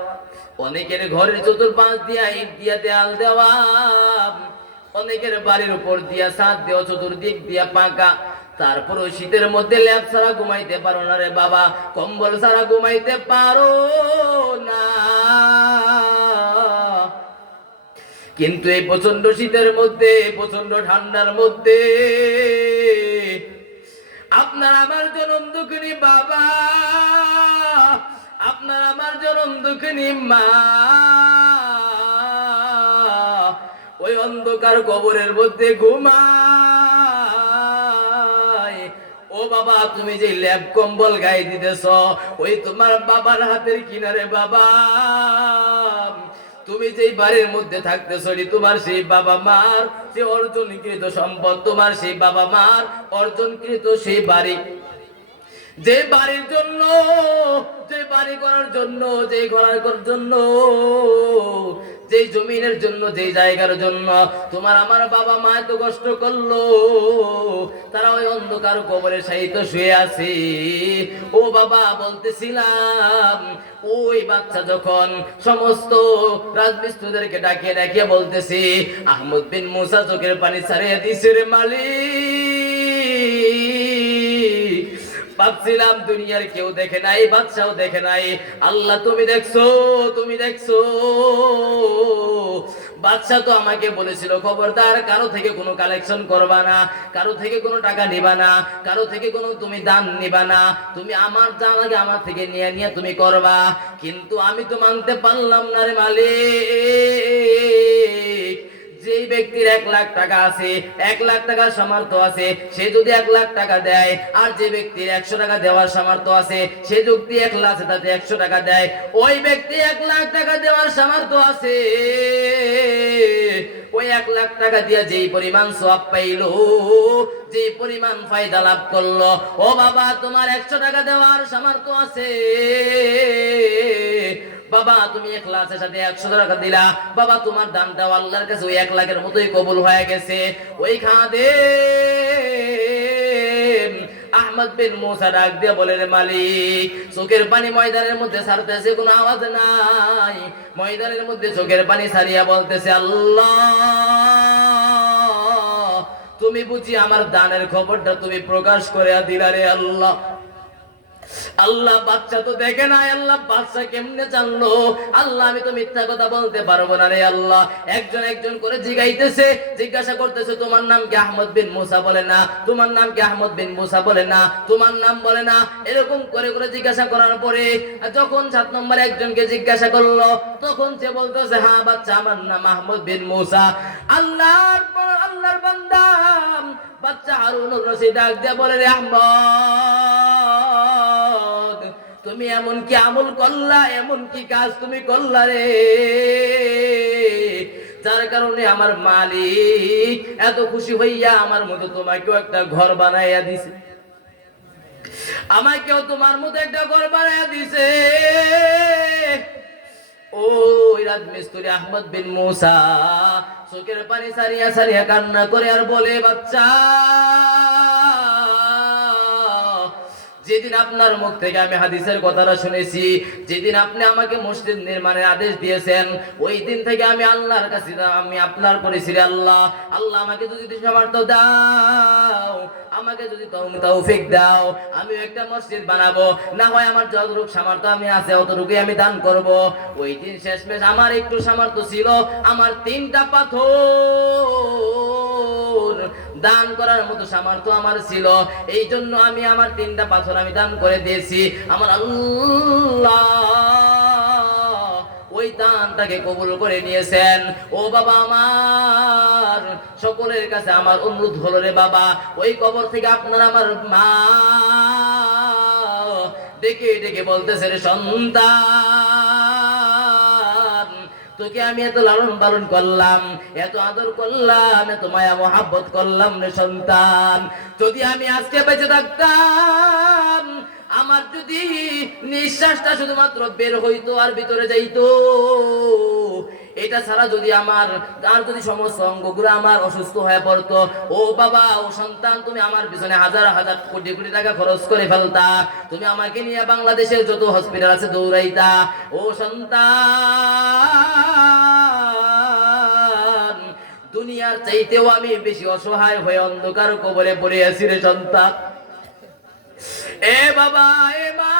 অনেকের ঘরের চতুর্পাশ দিয়া ইট দিয়া দেয়াল দেওয়া, অনেকের বাড়ির উপর দিয়া ছাদ দেওয়া, চতুর্দিক দিয়া পাকা। তারপরও শীতের মধ্যে ল্যাপ ছাড়া ঘুমাইতে পারো না রে বাবা, কম্বল ছাড়া ঘুমাইতে পারো না। কিন্তু এই প্রচন্ড শীতের মধ্যে, প্রচন্ড ঠান্ডার মধ্যে আপনার আমার জনম দুঃখিনী বাবা, আপনার আমার জনম দুঃখিনী মা ওই অন্ধকার কবরের মধ্যে ঘুমায়। ও বাবা, তুমি যে ল্যাপ কম্বল গায়ে দিতেছ, ওই তোমার বাবার হাতের কিনারে বাবা। তুমি যেই বাড়ির মধ্যে থাকতেছ, তোমার সেই বাবা মার যে অর্জনকৃত সম্পদ, তোমার সেই বাবা মার অর্জনকৃত সেই বাড়ি, যে বাড়ির জন্য, যে বাড়ি করার জন্য, যে ঘর করার জন্য, যে জমিনের জন্য, যে জায়গার জন্য তোমার আমার বাবা মা এত কষ্ট করলো, তারা ওই অন্ধকার কবরে শায়িত শুয়ে আছে। ও বাবা, বলতেছিলাম ওই বাচ্চা যখন সমস্ত রাজমিস্ত্রিদেরকে ডাকিয়ে ডাকিয়ে বলতেছি, আহমদ বিন মুসা চোখের পানি ছাড়িয়ে দিছে রে মালিক, ভাবছিলাম দুনিয়ার কেউ দেখে নাই, বাদশাও দেখে নাই, আল্লাহ তুমি দেখছো, তুমি দেখছো। বাদশা তো আমাকে বলেছিল, খবরদার কারো থেকে কোনো কালেকশন করবা না, কারো থেকে কোনো টাকা নিবা না, কারো থেকে কোনো তুমি দান নিবা না, তুমি আমার যা লাগে আমার থেকে নিয়ে নিয়ে তুমি করবা। কিন্তু আমি তো মানতে পারলাম না রে মালিক। যে ব্যক্তির 1 লাখ টাকা আছে, 1 লাখ টাকার সামর্থ্য আছে, সে যদি 1 লাখ টাকা দেয়, আর যে ব্যক্তির 100 টাকা দেওয়ার সামর্থ্য আছে, সে যদি 1 লাখ তাতে 100 টাকা দেয়, ওই ব্যক্তি 1 লাখ টাকা দেওয়ার সামর্থ্য আছে, ওই 1 লাখ টাকা দিয়ে যেই পরিমাণ সওয়াব পাইলো, যে পরিমাণ ফায়দা লাভ করলো, ও বাবা তোমার 100 টাকা দেওয়ার সামর্থ্য আছে বাবা, তুমি ইখলাসের সাথে 100 টাকা দিলা বাবা, তোমার দানটাও আল্লাহর কাছে ওই 1 লাখের মতোই কবুল হয়ে গেছে। ওই খাদেম আহমদ বিন মুসা ডাক দিয়ে বলে, রে মালিক, চোখের পানি ময়দানের মধ্যে ছাড়তেছে, কোনো আওয়াজ নাই, ময়দানের মধ্যে চোখের পানি ছাড়িয়া বলতেছে, আল্লাহ তুমি বুঝি আমার দানের খবরটা তুমি প্রকাশ করে দিলা রে আল্লাহ। আল্লাহ বাচ্চা তো দেখে নাই, আল্লাহ বাচ্চা কেমনে জানলো? আল্লাহ আমি তো মিথ্যা কথা বলতে পারবো না রে আল্লাহ। একজন একজন করে জিজ্ঞাইতেছে, জিজ্ঞাসা করতেছে, তোমার নাম কি? আহমদ বিন মুসা বলে না। তোমার নাম কি? আহমদ বিন মুসা বলে না। তোমার নাম বলে না। এরকম করে করে জিজ্ঞাসা করার পরে যখন 7 নম্বরে একজনকে জিজ্ঞাসা করলো, তখন সে বলতেছে, হ্যাঁ বাচ্চা, আমার নাম আহমদ বিন মুসা। আল্লাহর বান্দা বাচ্চা হারুনুর রশিদ ডাক দিয়ে বলে, রে আহমদ, তুমি এমন কি আমল করলা, এমন কি কাজ তুমি করলা রে, যার কারণে আমার মালিক এত খুশি হইয়া আমার মতো তোমাকেও একটা ঘর বানাইয়া দিছে, আমাকেও তোমার মতো একটা ঘর বানাইয়া দিছে। ওই রাজমিস্ত্রি আহমদ বিন মুসা চোখের পানি সারিয়া সারিয়া কান্না করে আর বলে, বাচ্চা, যেদিন আপনার মুখ থেকে আমি হাদিসের কথাটা শুনেছি, যেদিন আপনি আমাকে মসজিদ নির্মাণের আদেশ দিয়েছেন, ওই দিন থেকে আমি আল্লাহর কাছে আমি আপনার করেছি, আল্লাহ আল্লাহ আমাকে যদি সামর্থ্য দাও, আমাকে যদি তৌফিক দাও, আমি একটা মসজিদ বানাবো, না হয় আমার যতটুকু সামর্থ্য আমি আছে অতটুকুই আমি দান করব। ওই দিন শেষমেশ আমার একটু সামর্থ্য ছিল, আমার 3টা পাথর দান করার মতো সামর্থ্য আমার ছিল, এই জন্য আমি আমার 3টা পাথর আমি দান করে দিয়েছি। আমার আল্লাহ ওই দানটাকে কবুল করে নিয়েছেন। ও বাবা আমার, সকলের কাছে আমার অনুরোধ হলো রে বাবা, ওই কবর থেকে আপনার আমার মা ডেকে ডেকে বলতেছে, রে সন্তান, তোকে আমি এত লালন পালন করলাম, এত আদর করলাম, এত মায়া মোহাব্বত করলাম রে সন্তান, যদি আমি আজকে বেঁচে থাকতাম, আমার যদি নিঃশ্বাসটা শুধুমাত্র বের হইতো আর ভিতরে যাইতো, এটা ছাড়া যদি আমার আর যদি সমস্ত অঙ্গগুলো আমার অসুস্থ হয়ে পড়তো, ও বাবা, ও সন্তান, তুমি আমার পিছনে হাজার হাজার কোটি কোটি টাকা খরচ করে ফেলতা, তুমি আমাকে নিয়ে বাংলাদেশের যত হসপিটাল আছে দৌড়াইতা। ও সন্তান, দুনিয়ার চাইতেও আমি বেশি অসহায় হয়ে অন্ধকার কবরে পড়ে আছি রে সন্তান। এ বাবা, এ মা,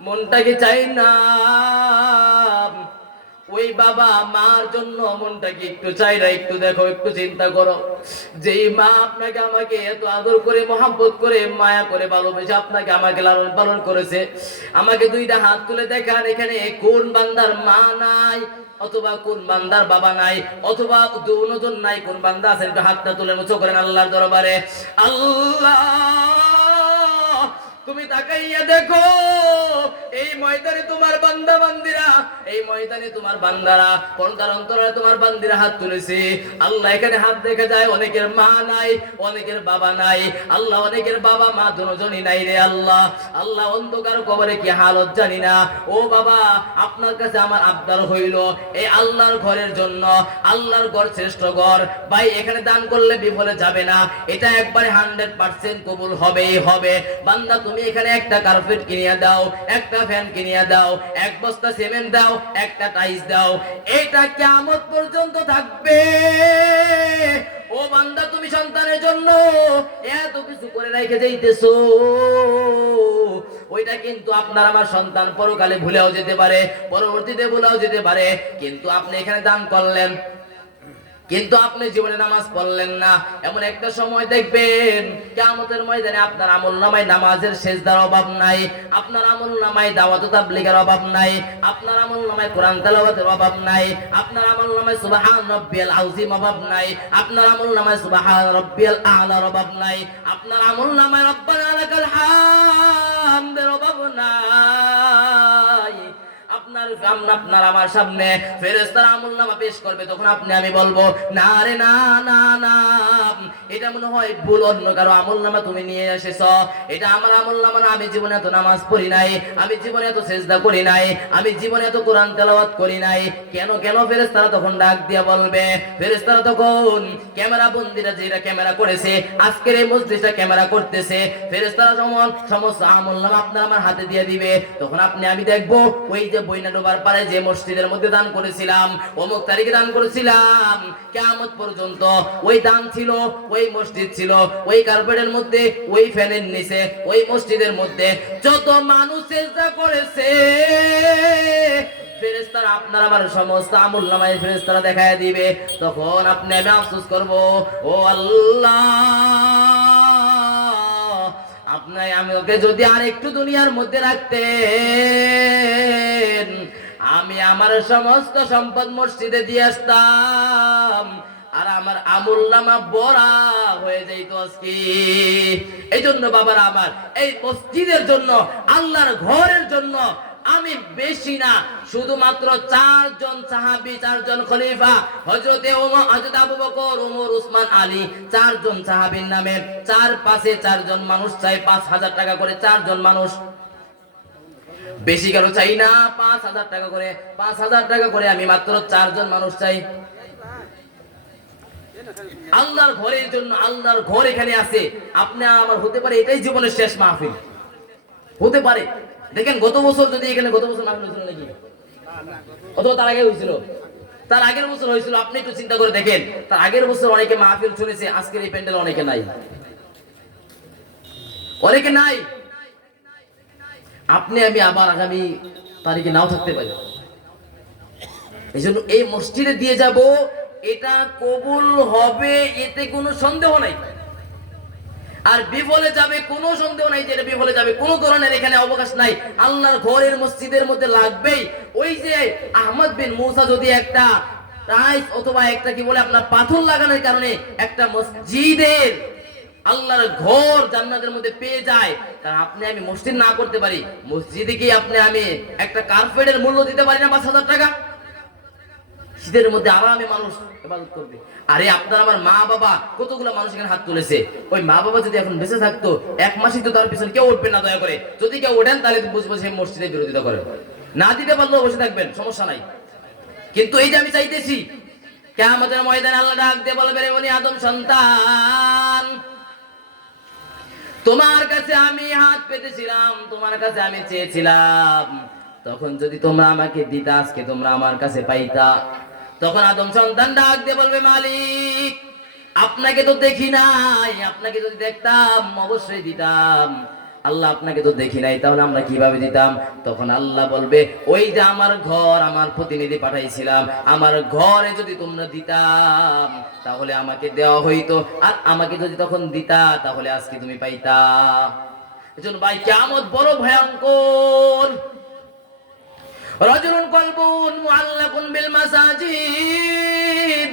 মনটা কি চাই না ওই বাবা মার জন্য? মনটা কি একটু চাই না? একটু দেখো, একটু চিন্তা করো, যেই মা আপনাকে আমাকে এত আদর করে, মহব্বত করে, মায়া করে, ভালোবেসে আপনাকে আমাকে লালন পালন করেছে, আমাকে 2টা হাত তুলে দেখান, এখানে কোন বান্দার মা নাই, অথবা কোন বান্দার বাবা নাই, অথবা দুজন নাই, কোন বান্দা আছেন? একটু হাতটা তুলে মুছো করেন আল্লাহর দরবারে। আল্লাহ, তুমি তাকাইয়া দেখো, এই ময়দানে তোমার বান্দা বান্দিরা, এই ময়দানে তোমার বান্দারা, পর্দার অন্তরে তোমার বান্দিরা হাত তুলেছে। আল্লাহ, এখানে হাত দেখা যায় অনেকের মা নাই, অনেকের বাবা নাই। আল্লাহ, অনেকের বাবা মা দুজনই নাই রে আল্লাহ। আল্লাহ, অন্ধকার কবরে কি হালত জানি না। ও বাবা, আপনার কাছে আমার আবদার হইল, এই আল্লাহর ঘরের জন্য, আল্লাহর ঘর শ্রেষ্ঠ ঘর ভাই, এখানে দান করলে বিফলে যাবে না, এটা একবারে 100% কবুল হবেই হবে। বান্দা, তুমি এখানে একটা কার্পেট কিনিয়া দাও, একটা ফ্যান কিনিয়া দাও, 1 বস্তা সিমেন্ট দাও, একটা টাইলস দাও, এটা কিয়ামত পর্যন্ত থাকবে। ও বান্দা, তুমি সন্তানের জন্য এত কিছু করে রেখে যাইতেছো, ওইটা কিন্তু আপনার আমার সন্তান পরকালে ভুলেও যেতে পারে, পরবর্তীতে ভুলেও যেতে পারে, কিন্তু আপনি এখানে দান করলেন, কিন্তু আপনি জীবনে নামাজ পড়লেন না। এমন একটা সময় দেখবেন কিয়ামতের ময়দানে আপনার আমলনামায় নামাজের সেজদার অভাব নাই, আপনার আমলনামায় দাওয়াত তাবলীগের অভাব নাই, আপনার আমলনামায় কোরআন তেলাওয়াতের অভাব নাই, আপনার আমলনামায় সুবহান রাব্বিয়াল আযীম অভাব নাই, আপনার আমলনামায় সুবহান রাব্বিয়াল আ'লার অভাব নাই, আপনার আমলনামায় রব্বানা লাকাল হামদের অভাব নাই। আপনার আমার সামনে ফেরেশতারা আমলনামা পেশ করবে, তখন আপনি আমি বলবো, না রে না না না, এটা মনে হয় ভুল, অন্য কারো আমলনামা তুমি নিয়ে এসেছো, এটা আমার আমলনামা না, আমি জীবনে এত নামাজ পড়ি নাই, আমি জীবনে এত সিজদা করি নাই, আমি জীবনে এত কোরআন তেলাওয়াত করি নাই। কেন কেন? ফেরেশতারা তখন ডাক দিয়া বলবে, ফেরেশতারা তখন ক্যামেরা বন্দীরা যেটা ক্যামেরা করেছে, আজকের এই মজলিসটা ক্যামেরা করতেছে, ফেরেশতারা যেমন সমস্ত আমলনামা আপনার আমার হাতে দিয়ে দিবে, তখন আপনি আমি দেখবো, ওই যে বইনা ডোবার পারে যে মসজিদের মধ্যে দান করেছিলাম, অমুক তারিখে দান করেছিলাম, কিয়ামত পর্যন্ত ওই দান ছিল, ওই মসজিদ ছিল, ওই কার্পেটের মধ্যে, ওই ফ্যানের নিচে, ওই মসজিদের মধ্যে যত মানুষ চেষ্টা করেছে, ফেরেশতারা আপনার আমার সমস্ত আমলনামায় ফেরেশতারা দেখায় দিবে। তখন আপনি আমি আফসোস করব, ও আল্লাহ, আপনি আমাকে যদি আর একটু দুনিয়ার মধ্যে রাখতেন, আমি আমার সমস্ত সম্পদ মসজিদে দিয়ে আসতাম, আর আমার আমলনামা বড়া হয়ে যাইত আজকে। এই জন্য বাবারা আমার, এই মসজিদের জন্য, আল্লাহর ঘরের জন্য আমি বেশি না, শুধুমাত্র 4 জন সাহাবী, 4 জন খলিফা, হযরতে ওমর, হযরত আবু বকর, ওমর, উসমান, আলী, 4 জন সাহাবীর নামে 4 পাশে 4 জন মানুষ চাই, 5000 টাকা করে 4 জন মানুষ, বেশি কারো চাই না, 5000 টাকা করে, 5000 টাকা করে আমি মাত্র 4 জন মানুষ চাই আল্লাহর ঘরের জন্য। আল্লাহর ঘর এখানে আছে, আপনি আমার হতে পারে এটাই জীবনের শেষ মাহফিল হতে পারে। দেখেন গত বছর যদি এখানে, গত বছর মাহফিল হয়েছিল নাকি, অথবা তার আগে হয়েছিল, তার আগের বছর হয়েছিল, আপনি একটু চিন্তা করে দেখেন, তার আগের বছর অনেকে মাহফিল শুনেছে, আজকের এই প্যান্ডেল অনেকে নাই, অনেকে নাই। আপনি আমি আবার আগামী তারিখে নাও থাকতে পারি, এই জন্য এই মসজিদে দিয়ে যাব, এটা কবুল হবে, এতে কোনো সন্দেহ নাই। আর বিফলে যাবে কোনো সন্দেহ নাই, যে এটা বিফলে যাবে, কোনো ধরনের এখানে অবকাশ নাই। আল্লাহর ঘরের মসজিদের মধ্যে লাগবেই। ওই যে আহমদ বিন মুসা যদি একটা টাইলস অথবা একটা কি বলে আপনার পাথর লাগানোর কারণে একটা মসজিদের আল্লাহর ঘর জান্নাতের মধ্যে পেয়ে যায়, তা আপনি আমি মসজিদ না করতে পারি, মসজিদে কি আপনি আমি একটা কার্পেটের মূল্য দিতে পারি না 5,000 টাকা? শীতের মধ্যে আরামে মানুষ ইবাদত করবে। আরে আপনার আমার মা বাবা কতগুলো মানুষ এখানে হাত তুলেছে, ওই মা বাবা যদি এখন বেঁচে থাকতো 1 মাসই তো তার পিছনে কেউ উঠবে না দয়া করে। যদি কেউ ওঠেন তাহলে বুঝবো সে মসজিদের বিরোধিতা করে। না দিতে পারলেও বসে থাকবেন, সমস্যা নাই। কিন্তু এই যে আমি চাইতেছি কিয়ামতের ময়দানে আল্লাহ ডাক দিয়ে বলবে, রে বনি আদম সন্তান, তোমার কাছে আমি হাত পেতেছিলাম, তোমার কাছে আমি চেয়েছিলাম, তখন যদি তোমরা আমাকে দিতা আজকে তোমরা আমার কাছে পাইতা। তখন আদম সন্তান ডাক দিয়ে বলবে, মালিক আপনাকে তো দেখি নাই, আপনাকে যদি দেখতাম অবশ্যই দিতাম। আল্লাহ আপনাকে তো দেখি নাই, তাহলে আমরা কিভাবে দিতাম? তখন আল্লাহ বলবে, ওই যে আমার ঘর, আমার প্রতিনিধি পাঠাইছিলাম, আমার ঘরে যদি তোমরা দিতাম তাহলে আমাকে দেওয়া হইতো, আর আমাকে যদি তখন দিতা তাহলে আজকে তুমি পাইতা। এজন্য ভাই কিয়ামত বড় ভয়ঙ্কর। রাজুলুন কলবুন মুআল্লাকুন বিল মাসাজিদ,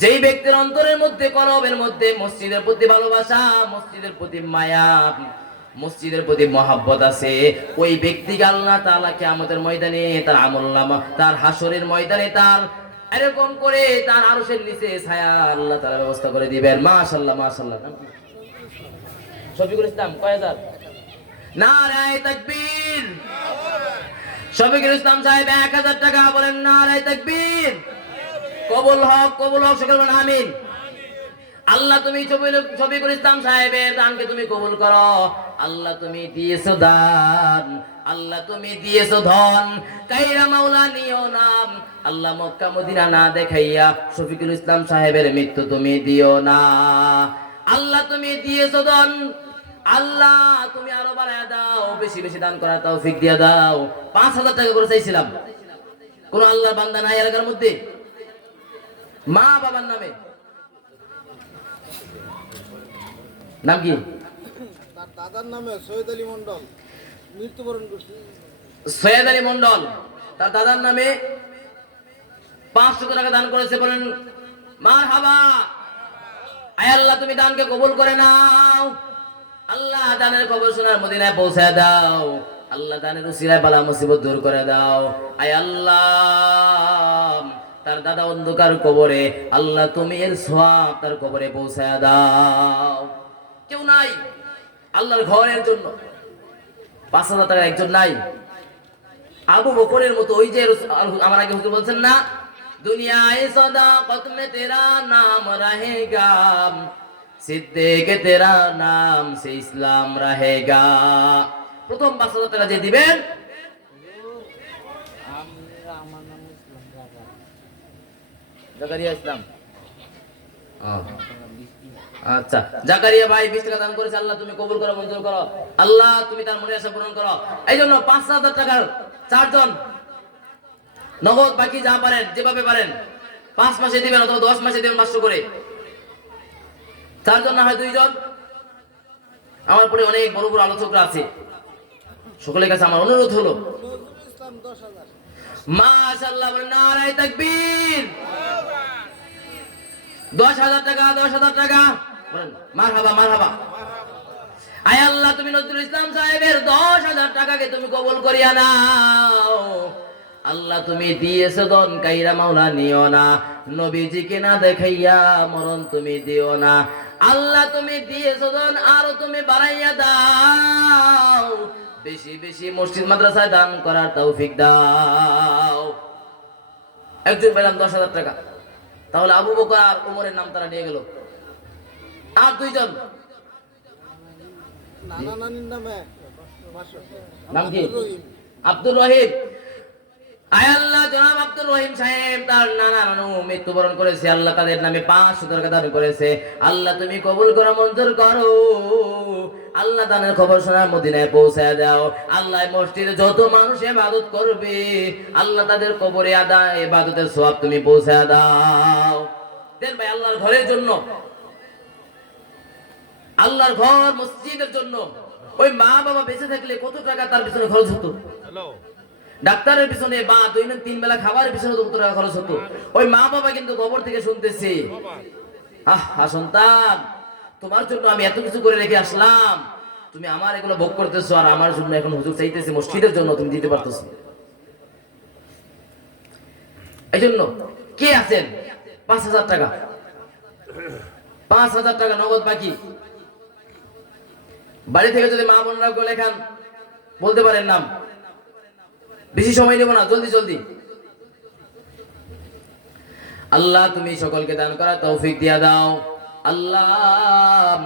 যেই ব্যক্তির অন্তরের মধ্যে কলবের মধ্যে মসজিদের প্রতি ভালোবাসা, মসজিদের প্রতি মায়া, মসজিদের প্রতি মহাব্বত আছে, ওই ব্যক্তিকে আল্লাহ তাআলা কিয়ামতের ময়দানে তার আমলনামা, তার হাসরের ময়দানে তার এরকম করে তার আরশের নিচে ছায়া আল্লাহ তাআলা ব্যবস্থা করে দিবেন। মাশাআল্লাহ মাশাআল্লাহ। শফিকুল ইসলাম কয় হাজার? নারায়ে তাকবীর। শফিকুল ইসলাম সাহেব 1000 টাকা, বলেন নারায়ে তাকবীর। কবুল হক, কবুল হক, সকলে বলেন আমিন। আল্লাহ তুমি শফিকুল ইসলাম সাহেবের দানকে তুমি কবুল করো। আল্লাহ তুমি দিয়েছো দান, আল্লাহ তুমি দিয়েছো ধন, কাইরা মাওলা নিও নাম। আল্লাহ মক্কা মদিনা না দেখাইয়া শফিকুল ইসলাম সাহেবের মৃত্যু তুমি দিও না। আল্লাহ তুমি দিয়েছো ধন, আল্লাহ তুমি আরো বাড়ায় দাও, বেশি বেশি দান করার তৌফিক দিয়ে দাও। 5,000 টাকা করে চাইছিলাম, কোন আল্লাহর বান্দা নাই এলাকার মধ্যে? মা বাবার নামে নাম কি? তার দাদার নামে সৈয়দ আলী মন্ডল, মৃত্যুবরণ করছে। সৈয়দ আলী মন্ডল তার দাদার নামে 500 টাকা দান করেছে, বলেন মারহাবা। আয় আল্লাহ তুমি দানকে কবুল করে নাও। আল্লাহ দানের খবর শোনার মদিনায় পৌঁছায় দাও। আল্লাহ দানের উসিলায় বালা মুসিবত দূর করে দাও। আয় আল্লাহ তার দাদা অন্ধকার কবরে, আল্লাহ তুমি এর সওয়াব তার কবরে পৌঁছায় দাও। কেউ নাই আল্লাহর ঘরের জন্য 5,000 টাকা একজন নাই? আবু বকরের মতো, ওই যে আমার আগে হুজুর বলছেন না, দুনিয়ায়ে সদাকত মে তেরা নাম রহেগা, সিদ্দিক তেরা নাম সে ইসলাম রহেগা। প্রথম 5,000 টাকা যে দিবেন, জাকারিয়া ইসলাম, আচ্ছা জাকারিয়া ভাই 20 টাকা দান করেছে, আল্লাহ তুমি কবুল করো, মঞ্জুর করো, আল্লাহ তুমি তার মনের আশা পূরণ করো। এই জন্য 5,000 টাকার 4 জন নগদ, বাকি যা পারেন যেভাবে পারেন 5 মাসে দিবেন অথবা 10 মাসে দিবেন 500 করে। 4 জন না হয় 2 জন। আমার পরে অনেক বড় বড় আলোচকরা আছে, সকলের কাছে আমার অনুরোধ হলো, ইসলাম 10,000। মাশাআল্লাহ, বলেন নারায়ে তাকবীর। 10,000 টাকা, 10,000 টাকা, বলেন মারহাবা মারহাবা। আয় আল্লাহ তুমি নজরুল ইসলাম সাহেবের 10,000 টাকাকে তুমি কবুল করিয়া নাও। আল্লাহ তুমি দিয়েছো দন, কাইরা মাওলা নিও না, নবীজিকে না দেখাইয়া মরণ তুমি দিও না। আল্লাহ তুমি দিয়েছো দন, আরো তুমি বাড়াইয়া দাও, বেশি বেশি মসজিদ মাদ্রাসায় দান করার তৌফিক দাও। একজন পেলাম 10,000 টাকা, তাহলে আবু বকর আর ওমরের নাম তারা নিয়ে গেল। আর 2 জন, নানা নানির নামে নাম কি? আব্দুর রহিম। আয় আল্লাহ, জনাব আব্দুর রহিম সাহেব তার নানা নানু মৃত্যুবরণ করেছে, আল্লাহ তাদের নামে 500 টাকা দান করেছে, আল্লাহ তুমি কবুল করো, মঞ্জুর করো। আল্লাহ দানের খবর শোনার মদিনায় পৌঁছায় দাও। আল্লাহ মসজিদে যত মানুষ ইবাদত করবে, আল্লাহ তাদের কবরে আদায় ইবাদতের সওয়াব তুমি পৌঁছায় দাও। দেন ভাই আল্লাহর ঘরের জন্য, আল্লাহর ঘর মসজিদের জন্য ওই মা বাবা বেঁচে থাকলে কত টাকা তার পিছনে খরচ হতো, ডাক্তারের পিছনে বা 2-3 বেলা খাবারের পিছনে কত টাকা খরচ হতো। ওই মা বাবা কিন্তু কবর থেকে শুনতেছে, আহা সন্তান, তোমার জন্য আমি এত কিছু করে রেখে আসলাম, তুমি আমার এগুলো ভোগ করতেছো, আর আমার জন্য এখন হুজুর চাইতেছে মসজিদের জন্য, তুমি দিতে পারতেছো। এই জন্য কে আছেন 5,000 টাকা, 5,000 টাকা নগদ বাকি, বাড়ি থেকে যদি মা বোনরা কেউ লেখান বলতে পারেন নাম, বেশি সময় নেব না, জলদি জলদি। আল্লাহ তুমি সকলকে দান করার তৌফিক দিয়া দাও। আল্লাহ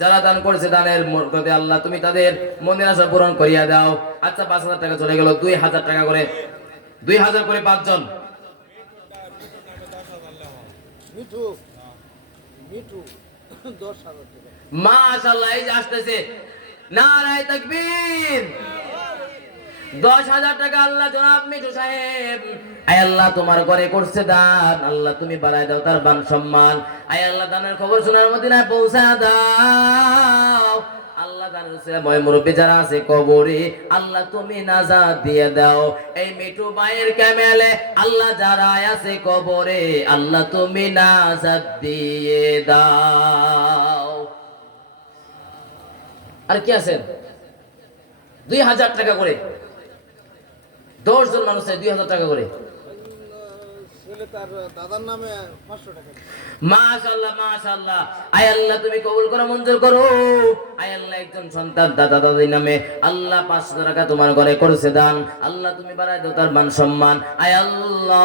যারা দান করেছে দানের মর্যাদা আল্লাহ তুমি তাদের মনের আশা পূরণ করিয়া দাও। আচ্ছা 5,000 টাকা চলে গেল, 2,000 টাকা করে, 2,000 করে 5 জন। মিঠু মিঠু 10,000 টাকা। মাশাআল্লাহ, এই যে আসতেছে, নারায়ে তাকবীর। 10,000 টাকা আল্লাহ জনাব মিঠু সাহেব, আয় আল্লাহ তোমার ঘরে করছে দান, আল্লাহ তুমি বাড়ায় দাও তার মান সম্মান। আয় আল্লাহ দানের খবর শোনার মদিনায় পৌঁছা দাও। আল্লাহ দানের উসিলায় মুরব্বি যারা আছে কবরে, আল্লাহ তুমি নাজাত দিয়ে দাও। এই মিঠু ভাইয়ের ক্যামেলে আল্লাহ যারা আছে কবরে, আল্লাহ তুমি নাজাত দিয়ে দাও। আর কি আছেন 2,000 টাকা করে, 10 জন মানুষ 2,000 টাকা করে। ছেলে তার দাদার নামে 500 টাকা। মাশাআল্লাহ মাশাআল্লাহ, আয় আল্লাহ তুমি কবুল করো, মঞ্জুর করো। আয় আল্লাহ একজন সন্তান দাদা দাদির নামে আল্লাহ 500 টাকা তোমার ঘরে করেছে দান, আল্লাহ তুমি বাড়ায় দাও তার মান সম্মান। আয় আল্লাহ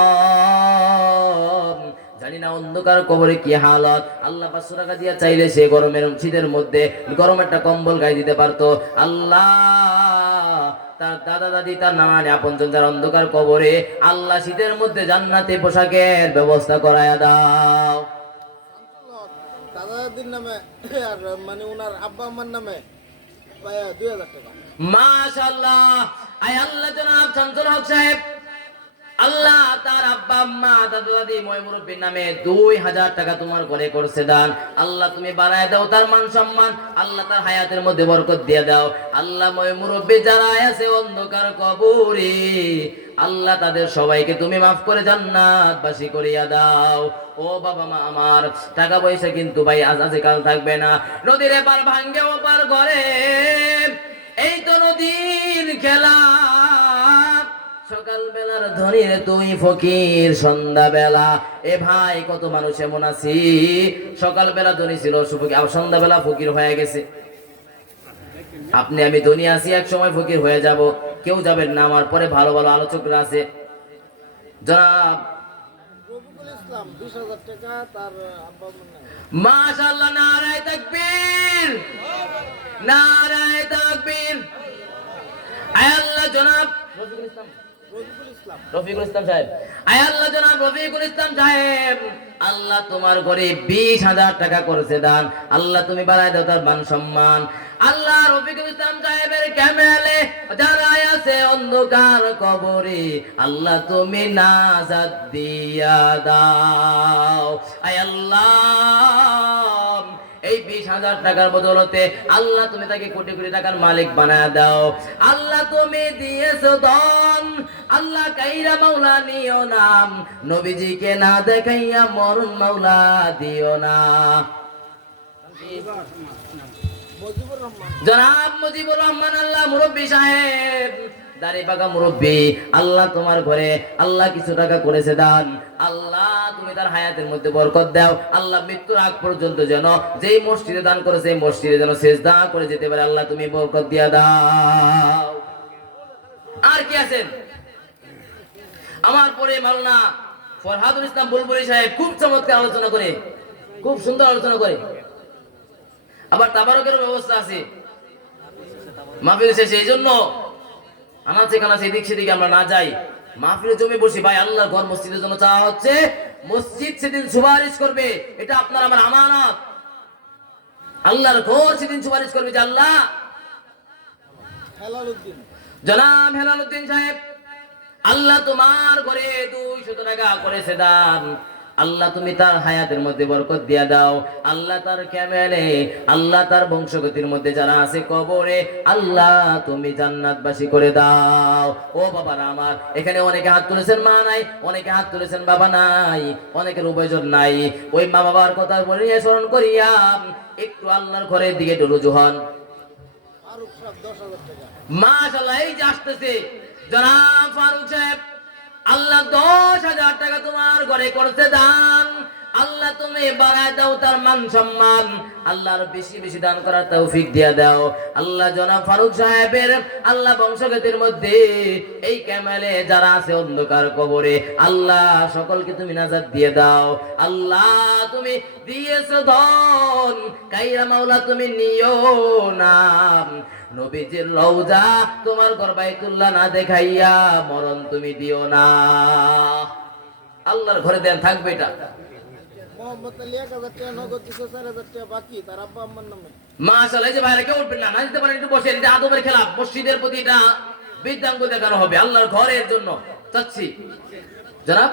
জানি না অন্ধকার কবরে কি হালত, আল্লাহ 500 টাকা দিয়ে চাইলে সে গরমের শীতের মধ্যে গরম একটা কম্বল গায়ে দিতে পারতো। আল্লাহ তার দাদা দাদি তার নামানে আপনজন যারা অন্ধকার কবরে, আল্লাহ শীতের মধ্যে জান্নাতে পোশাকের ব্যবস্থা করায়া দাও। দাদা দাদির নামে আর মানে ওনার আব্বা আম্মার নামে 2,000 টাকা। মাশাআল্লাহ, আয় আল্লাহ জনাব শামসুল হক সাহেব, আল্লাহ তার আব্বা আম্মা দাদা দাদি ময় মুরব্বির নামে 2,000 টাকা তোমার ঘরে করছে দান, আল্লাহ তুমি বাড়ায় দাও তার মান সম্মান, আল্লাহ তার হায়াতের মধ্যে বরকত দিয়ে দাও। আল্লাহ ময় মুরব্বি যারা আছে অন্ধকার কবরে, আল্লাহ তাদের সবাইকে তুমি মাফ করে জান্নাতবাসী করিয়া দাও। ও বাবা মা আমার, টাকা পয়সা কিন্তু ভাই আজ আছে কাল থাকবে না, নদীর এপার ভাঙ্গে ওপার ঘরে, এই তো নদীর খেলা। সকাল বেলার ধনীর তুই ফকির সন্ধ্যা বেলা, এ ভাই কত মানুষ এমন আছি সকাল বেলা ধনী ছিল আর সন্ধ্যা বেলা ফকির হয়ে গেছে। আপনি আমি ধনী আছি, এক সময় ফকির হয়ে যাব, কেউ যাবেন না। আমার পরে ভালো ভালো আলোচকরা আছে, জনাব রফিকুল ইসলাম 20,000 টাকা তার আব্বা আম্মার নামে। মাশাআল্লাহ, নারায়ে তাকবীর, নারায়ে তাকবীর। আয় আল্লাহ জনাব রফিকুল ইসলাম, রফিকুল ইসলাম সাহেব, আয় আল্লাহ জনাব রফিকুল ইসলাম সাহেব, আল্লাহ তোমার ঘরে 20,000 টাকা করেছে দান, আল্লাহ তুমি বাড়ায় দাও তার মান সম্মান। আল্লাহ রফিকুল ইসলাম সাহেবের ক্যামেলে যারা আছে অন্ধকার কবরে, আল্লাহ তুমি নাজাত দিয়া দাও। আয় আল্লাহ এই 20,000 টাকার বদলতে আল্লাহ তুমি তাকে কোটি কোটি টাকার মালিক বানায় দাও। আল্লাহ তুমি দিয়েছো ধন, আল্লাহ কাইরা মাওলা নিও নাম, নবীজিকে না দেখাইয়া মরণ মাওলা দিও না। মজিবুর রহমান, জনাব মুজিবুর রহমান আল্লাহ মুরব্বি সাহেব, দাড়ি পাকা মুরব্বি, আল্লাহ তোমার ঘরে আল্লাহ কিছু টাকা করেছে দান, আল্লাহ তুমি তার হায়াতের মধ্যে বরকত দাও। আল্লাহ মৃত্যুর আগ পর্যন্ত যেন যেই মসজিদে দান করেছে এই মসজিদে যেন সেজদা করে যেতে পারে, আল্লাহ তুমি বরকত দিয়া দাও। আর কি আছেন আমার পরে মাওলানা ফরহাদুল ইসলাম বুলবুলি সাহেব খুব চমৎকার আলোচনা করে, খুব সুন্দর আলোচনা করে। আবার তাবারকের ব্যবস্থা আছে মাহফিল শেষে, এই জন্য আনাচে কানাচে এদিক সেদিকে আমরা না যাই, মাহফিলে জমে বসি ভাই, আল্লাহর ঘর মসজিদের জন্য চাওয়া হচ্ছে, মসজিদ সেদিন সুপারিশ করবে, এটা আপনার আমার আমানত। আল্লাহর ঘর সেদিন সুপারিশ করবে যে আল্লাহ, হেলালুদ্দিন জনাব হেলালুদ্দিন সাহেব, আল্লাহ তোমার ঘরে 200 টাকা করেছে দান, আল্লাহ তুমি তার হায়াতের মধ্যে বরকত দিয়া দাও, আল্লাহ তার ক্যামেলে, আল্লাহ তার বংশগতির মধ্যে যারা আছে কবরে, আল্লাহ তুমি জান্নাতবাসী করে দাও। ও বাবারা আমার, এখানে অনেকে হাত তুলেছেন মা নাই, অনেকে হাত তুলেছেন বাবা নাই, অনেকের উভয়জন নাই। ওই মা বাবার কথা বলে স্মরণ করিয়া একটু আল্লাহর ঘরের দিকে একটু রুজু হন। ফারুক সাহেব 10,000 টাকা। মাশাআল্লাহ, এই যে আসতেছে জনাব ফারুক সাহেব, আল্লাহ 10,000 টাকা তোমার ঘরে করতে দান, আল্লাহ তুমি বাড়ায় দাও তার মান সম্মান, আল্লাহর বেশি বেশি দান করার তৌফিক দিয়া দাও। আল্লাহ জনাব ফারুক সাহেবের আল্লাহ বংশগতির মধ্যে এই ক্যামেলে যারা আছে অন্ধকার কবরে, আল্লাহ সকলকে তুমি নাজাত দিয়ে দাও। আল্লাহ তুমি দিয়েছো ধন, কাইরা মাওলা তুমি নিও না, নবীজির রওজা তোমার ঘর বাইতুল্লাহ না দেখাইয়া মরণ তুমি দিও না। আল্লাহর ঘরে দেন থাকবে এটা। মোহাম্মদ আলী 1,000 টাকা নগদ দিছে, 4,000 টাকা বাকি তার আব্বা আম্মার নামে। মাশাআল্লাহ, এই যে ভাইরা কেউ উঠবেন না, না দিতে পারেন একটু বসেন, এটা আদবের খেলা, মসজিদের প্রতি এটা বৃদ্ধাঙ্গ দেখানো হবে, আল্লাহর ঘরের জন্য চাচ্ছি। জনাব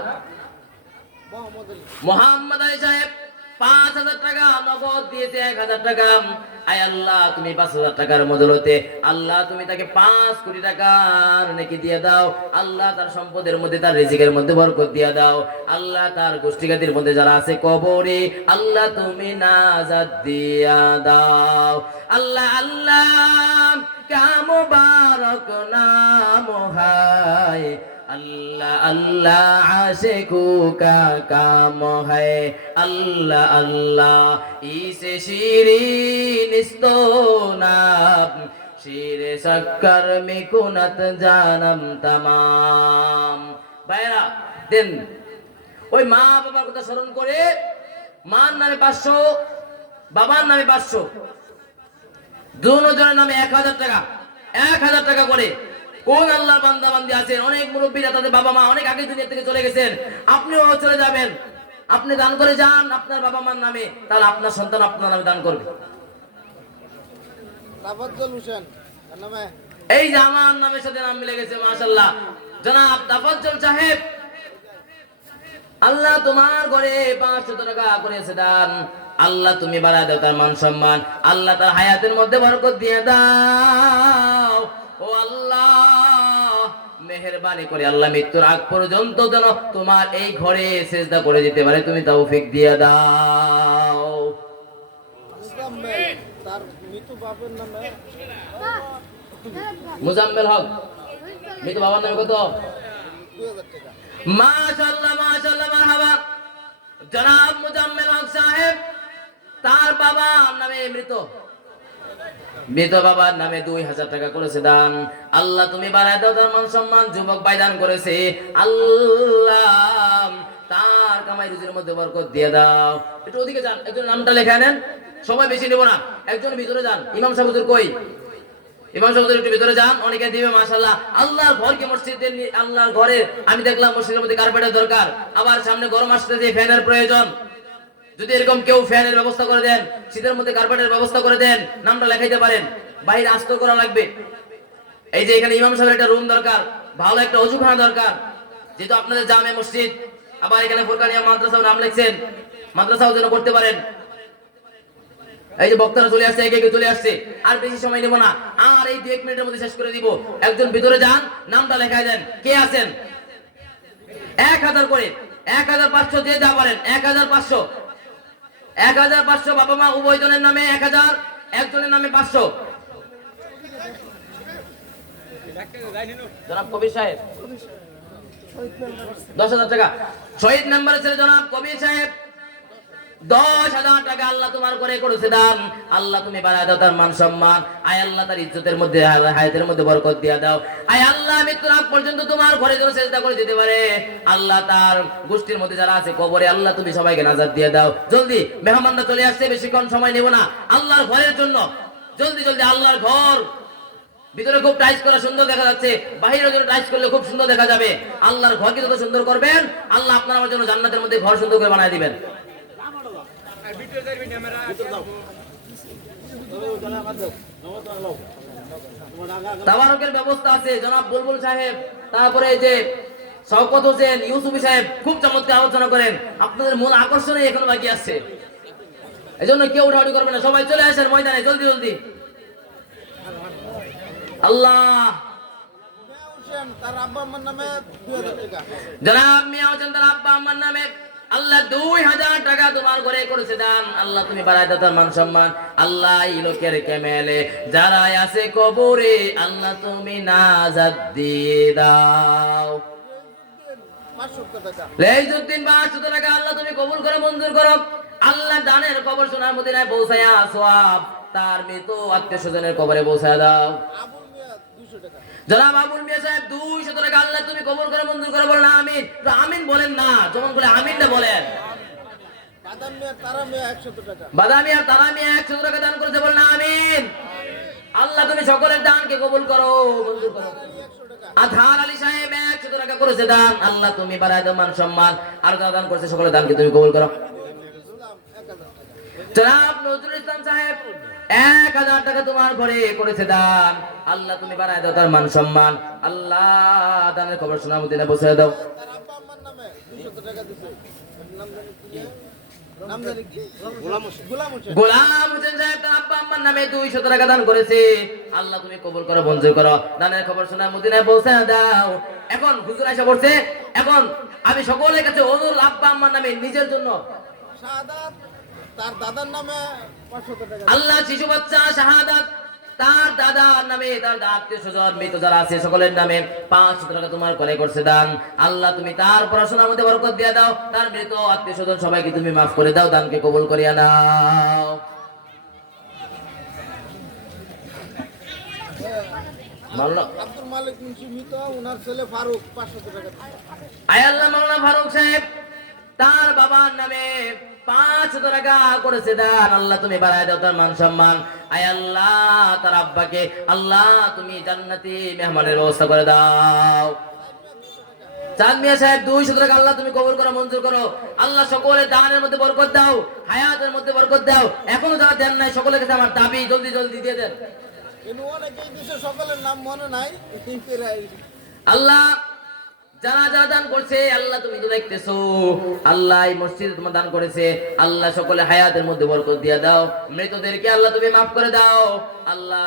মোহাম্মদ আলী সাহেব 5,000 টাকা নগদ দিয়েছে, 1,000 টাকা। আয় আল্লাহ তুমি 5,000 টাকার বদলতে আল্লাহ তুমি তাকে 5 কোটি টাকার নেকি দিয়ে দাও, আল্লাহ তার সম্পদের মধ্যে তার রিজিকের মধ্যে বরকত দিয়ে দাও, আল্লাহ তার গোষ্ঠীগাতির মধ্যে যারা আছে কবরে, আল্লাহ তুমি নাজাত দিয়া দাও। আল্লাহ আল্লাহ কা মুবারক নাম হায়, अल्लाह अल्लाह आशिकों का काम है, अल्लाह अल्लाह इसे शीरीन इस्तोनाब, शीरे शक्कर में कुनत जानम तमाम। भाईरा दिन ওই মা বাবার কথা স্মরণ করে মার নামে 500, বাবার নামে 500, দুজনের নামে 1,000 টাকা, 1,000 টাকা করে। কোন আল্লাহর বান্দা বান্দি আছেন, অনেক মুরব্বীরা তাদের বাবা মা অনেক আগে দুনিয়া থেকে চলে গেছেন, আপনিও চলে যাবেন, আপনি দান করে যান আপনার বাবা মার নামে, তাহলে আপনার সন্তান আপনার নামে দান করবে। তাফাজ্জল হোসেন এর নামে, এই যে আমার নামের সাথে নাম মিলে গেছে মাশাআল্লাহ, জনাব তাফাজ্জল সাহেব, আল্লাহ তোমার ঘরে 500 টাকা করেছে দান, আল্লাহ তুমি বাড়ায় দাও তার মান সম্মান, আল্লাহ তার হায়াতের মধ্যে বরকত দিয়ে দাও। ও আল্লাহ মেহেরবানি করে আল্লাহ মৃত্যুর আগ পর্যন্ত যেন তোমার এই ঘরে সিজদা করে যেতে পারে তুমি তৌফিক দিয়ে দাও। মুজাম্মেল তার মৃত বাপের নামে মুজাম্মেল হক, মৃত বাবার নামে কত? 2,000 টাকা। মাশাআল্লাহ মাশাআল্লাহ মারহাবা। জনাব মুজাম্মেল হক সাহেব, তার বাবার নামে মৃত বাবার নামে 2,000 টাকা করেছে দান, আল্লাহ তুমি বাড়ায় দাও তার মান সম্মান। যুবক ভাই দান করেছে, আল্লাহ তার কামাই রুজির মধ্যে বরকত দিয়ে দাও। একটু ওদিকে যান, একজন নামটা লেখা নেন, সময় বেশি নেব না, একজন ভিতরে যান। ইমাম সাহেব হুজুর কই? ইমাম সাহেব হুজুর একটু ভিতরে যান, অনেকে দিবে মাশাআল্লাহ। আল্লাহর ঘরকে মসজিদের, আল্লাহর ঘরে আমি দেখলাম মসজিদের মধ্যে কার্পেটের দরকার, আবার সামনে গরম আসতেছে ফ্যানের প্রয়োজন, যদি এরকম কেউ ফ্যানের ব্যবস্থা করে দেন, শীতের মধ্যে কার্পেটের ব্যবস্থা করে দেন, নামটা লেখাইতে পারেন, বাইরে আস্ত করা লাগবে। এই যে এখানে ইমাম সাহেবের একটা রুম দরকার, ভালো একটা ওযুখানা দরকার, যেহেতু আপনাদের জামে মসজিদ, আবার এখানে ফুরকানিয়া মাদ্রাসাও নাম লিখছেন, মাদ্রাসাও যেন করতে পারেন। এই যে বক্তারা চলে আসছে, একে একে চলে আসছে, আর বেশি সময় নেব না, আর এই 2-1 মিনিটের মধ্যে শেষ করে দিব। একজন ভিতরে যান, নামটা লেখাই দেন, কে আছেন? 1,000 করে, 1,500 দিয়ে যা পারেন, 1,500, 1,500 বাবা মা উভয় জনের নামে 1,000, একজনের নামে 500। জনাব কবির সাহেব 10,000 টাকা, শহীদ মেম্বার ছেলে জনাব কবির সাহেব 10,000 টাকা আল্লাহ তোমার করে করেছে দান, আল্লাহ তুমি বাড়ায় দাও তার মান সম্মান। আয় আল্লাহ তার ইজ্জতের মধ্যে, হায়াতের মধ্যে বরকত দিয়া দাও। আয় আল্লাহ মৃত্যুর আগ পর্যন্ত তোমার ঘরে যেন সিজদা করে যেতে পারে, আল্লাহ তার গোষ্ঠীর মধ্যে যারা আছে কবরে, আল্লাহ তুমি সবাইকে নাজাত দিয়ে দাও। জলদি মেহমানরা চলে আসছে, বেশিক্ষণ সময় নেব না, আল্লাহর ঘরের জন্য জলদি জলদি আল্লাহর ঘর ভিতরে খুব টাইস করা সুন্দর দেখা যাচ্ছে, বাহিরের জন্য টাইস করলে খুব সুন্দর দেখা যাবে। আল্লাহর ঘরকে যত সুন্দর করবেন, আল্লাহ আপনার আমার জন্য জান্নাতের মধ্যে ঘর সুন্দর করে বানিয়ে দিবেন। তাবারকের ব্যবস্থা আছে জনাব বুলবুল সাহেব, তারপরে এই যে শওকত হোসেন ইউসুফি সাহেব খুব চমৎকার আলোচনা করেন। আপনাদের মূল আকর্ষণে এখনো বাকি আছে, এজন্য কেউ উঠাউঠি করবে না, সবাই চলে আসেন ময়দানে জলদি জলদি। আল্লাহ তার আব্বা আম্মার নামে 2000 টাকা। জনাব মিয়া হোসেন তার আব্বা আম্মার নামে আল্লাহ 2000 টাকা তোমার ঘরে করেছে দান। আল্লাহ তুমি বাড়াই দাও তার মান সম্মান। আল্লাহ এই লোকের কেমেলে যারা আছে কবরে, আল্লাহ তুমি নাজাত দিয়ে দাও। 500 টাকা। লেইজুদ্দিন 500 টাকা আল্লাহ তুমি কবুল করে মঞ্জুর করো। আল্লাহ দানের কবর সোনার মদিনায় পৌঁছায়া সওয়াব তার মৃত আত্মীয় স্বজনের কবরে পৌঁছায়া দাও। আবুল মিয়া 200 টাকা। জনাব আবুল মিয়া সাহেব 200 টাকা আল্লাহ তুমি কবুল করে মঞ্জুর করে বলেন আমিন। তো আমিন বলেন না, যখন বলে আমিনটা বলেন। বাদাম মিয়া তারা মিয়া 100 টাকা। বাদামি আর তারা মিয়া 100 টাকা দান করেছে বলেন আমিন। আল্লাহ তুমি সকলের দানকে কবুল করো মঞ্জুর করো। 100 টাকা। আধার আলী সাহেব 100 টাকা করেছে দান। আল্লাহ তুমি বাড়ায় দাও মান সম্মান। আর যারা দান করেছে সকলের দানকে তুমি কবুল করো। ইসলাম 1000 টাকা। জনাব নজরুল ইসলাম সাহেব 1000 টাকা তোমার ঘরে করেছে দান। আল্লাহ তুমি বাড়ায় দাও তার মান সম্মান। আল্লাহ দানের খবর সোনার মদিনায় পৌঁছে দাও। তার আব্বা আম্মার নামে 200 টাকা দিছে। নাম জানি কি? নাম জানি কি? গোলাম হোসেন। গোলাম হোসেন। গোলাম হোসেন সাহেব তার আব্বা আম্মার নামে 200 টাকা দান করেছে। আল্লাহ তুমি কবুল করো মঞ্জুর করো। দানের খবর সোনার মদিনায় পৌঁছে দাও। এখন হুজুর আয়েশা বলছে, এখন আমি সকলের কাছে অনুরোধ, আব্বা আম্মার নামে নিজের জন্য শাহাদাত তার দাদার নামে 500 টাকা। আল্লাহ শিশু বাচ্চা শাহাদাত তার দাদার নামে, তার আত্মীয় স্বজন মৃত যারা আছে সকলের নামে 500 টাকা তোমার করে করছে দান। আল্লাহ তুমি তার পড়াশোনার মধ্যে বরকত দিয়ে দাও, তার মৃত আত্মীয় স্বজন সবাইকে তুমি মাফ করে দাও, দানকে কবুল করিয়া নাও। মাওলানা আব্দুল মালিক মুন্সি মৃত, ওনার ছেলে ফারুক 500 টাকা। আয় আল্লাহ মাওলানা ফারুক সাহেব তার বাবার নামে 500 টাকা করেছে দান। আল্লাহ তুমি বাড়ায় দাও তার মান সম্মান। আয় আল্লাহ তার আব্বাকে আল্লাহ তুমি জান্নাতি মেহমানের ব্যবস্থা করে দাও। চাঁদ মিয়া সাহেব 200 টাকা আল্লাহ তুমি কবুল করো মঞ্জুর করো। আল্লাহ সকলের দানের মধ্যে বরকত দাও, হায়াতের মধ্যে বরকত দাও। এখনো যারা দেন নাই সকলের কাছে আমার দাবি জলদি জলদি দিয়ে দেন। কিন্তু অনেকেই দিছে, সকলের নাম মনে নাই। আল্লাহ যারা যারা দান করছে আল্লাহ তুমি তো দেখতেছো। আল্লাহ এই মসজিদে তোমার দান করেছে, আল্লাহ সকলে হায়াতের মধ্যে বরকত দিয়ে দাও। মৃতদেরকে আল্লাহ তুমি মাফ করে দাও। আল্লাহ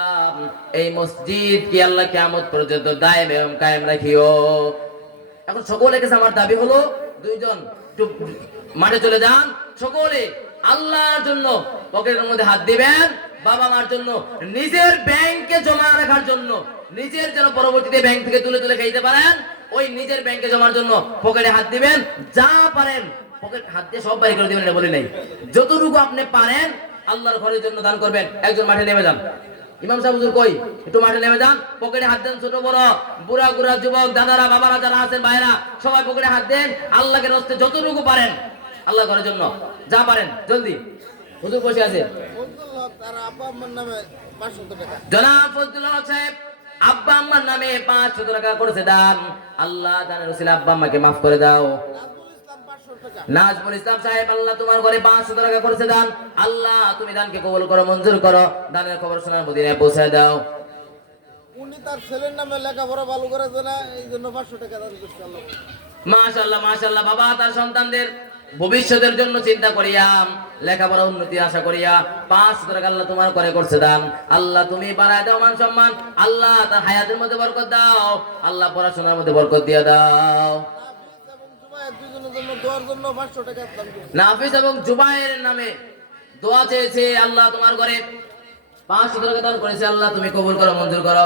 এই মসজিদ কি আল্লাহ কিয়ামত পর্যন্ত দায়েম এবং কায়েম রাখিও। এখন সকলের কাছে আমার দাবি হলো, দুইজন মাঠে চলে যান, সকলে আল্লাহর জন্য পকেটের মধ্যে হাত দিবেন, বাবা মার জন্য, নিজের ব্যাংকে জমা রাখার জন্য, নিজের যেন পরবর্তীতে ব্যাংক থেকে তুলে তুলে খাইতে পারেন, ওই নিজের ব্যাংকে জমার জন্য পকেটে হাত দিবেন। যা পারেন পকেট হাত দিয়ে সব বাইরে করে দিবেন, এটা বলি নাই। যতটুকু আপনি পারেন আল্লাহর ঘরের জন্য দান করবেন। একজন মাঠে নেমে যান, ইমাম সাহেব হুজুর কই, একটু মাঠে নেমে যান, পকেটে হাত দেন। ছোট বড় বুড়া গুড়া যুবক দাদারা বাবারা যারা আছেন ভাইরা সবাই পকেটে হাত দেন। আল্লাহকে রাস্তে যতটুকু পারেন আল্লাহ ঘরের জন্য যা পারেন জলদি। হুজুর বসে আছে ফজলুল হক তার আব্বা আম্মার নামে 500 টাকা। জনাব ফজলুল হক সাহেব আব্বা আম্মার নামে 500 টাকা করেছে দান। আল্লাহ দানের উসিলা আব্বা আম্মাকে মাফ করে দাও। নাজমুল ইসলাম 500 টাকা। নাজমুল ইসলাম সাহেব আল্লাহ তোমার ঘরে 500 টাকা করেছে দান। আল্লাহ তুমি দানকে কবুল করো মঞ্জুর করো, দানের খবর সোনার মদিনায় পৌঁছে দাও। উনি তার ছেলের নামে লেখাপড়া ভালো করেছে না, এই জন্য 500 টাকা দান করছে। আল্লাহ মাশাআল্লাহ মাশাআল্লাহ। বাবা তার সন্তানদের ভবিষ্যতের জন্য চিন্তা করিয়া, লেখাপড়া উন্নতির আশা করিয়া 500 টাকা আল্লাহ তোমার করে করছে দান। আল্লাহ তুমি বাড়ায় দাও মান সম্মান। আল্লাহ তার হায়াতের মধ্যে বরকত দাও। আল্লাহ পড়াশোনার মধ্যে বরকত দিয়ে দাও। নাফিস এবং জুবায়ের দুজনের জন্য দোয়ার জন্য 500 টাকা দান করছে। নাফিস এবং জুবায়ের নামে দোয়া চেয়েছে, আল্লাহ তোমার ঘরে 500 টাকা দান করেছে। আল্লাহ তুমি কবুল করো মঞ্জুর করো।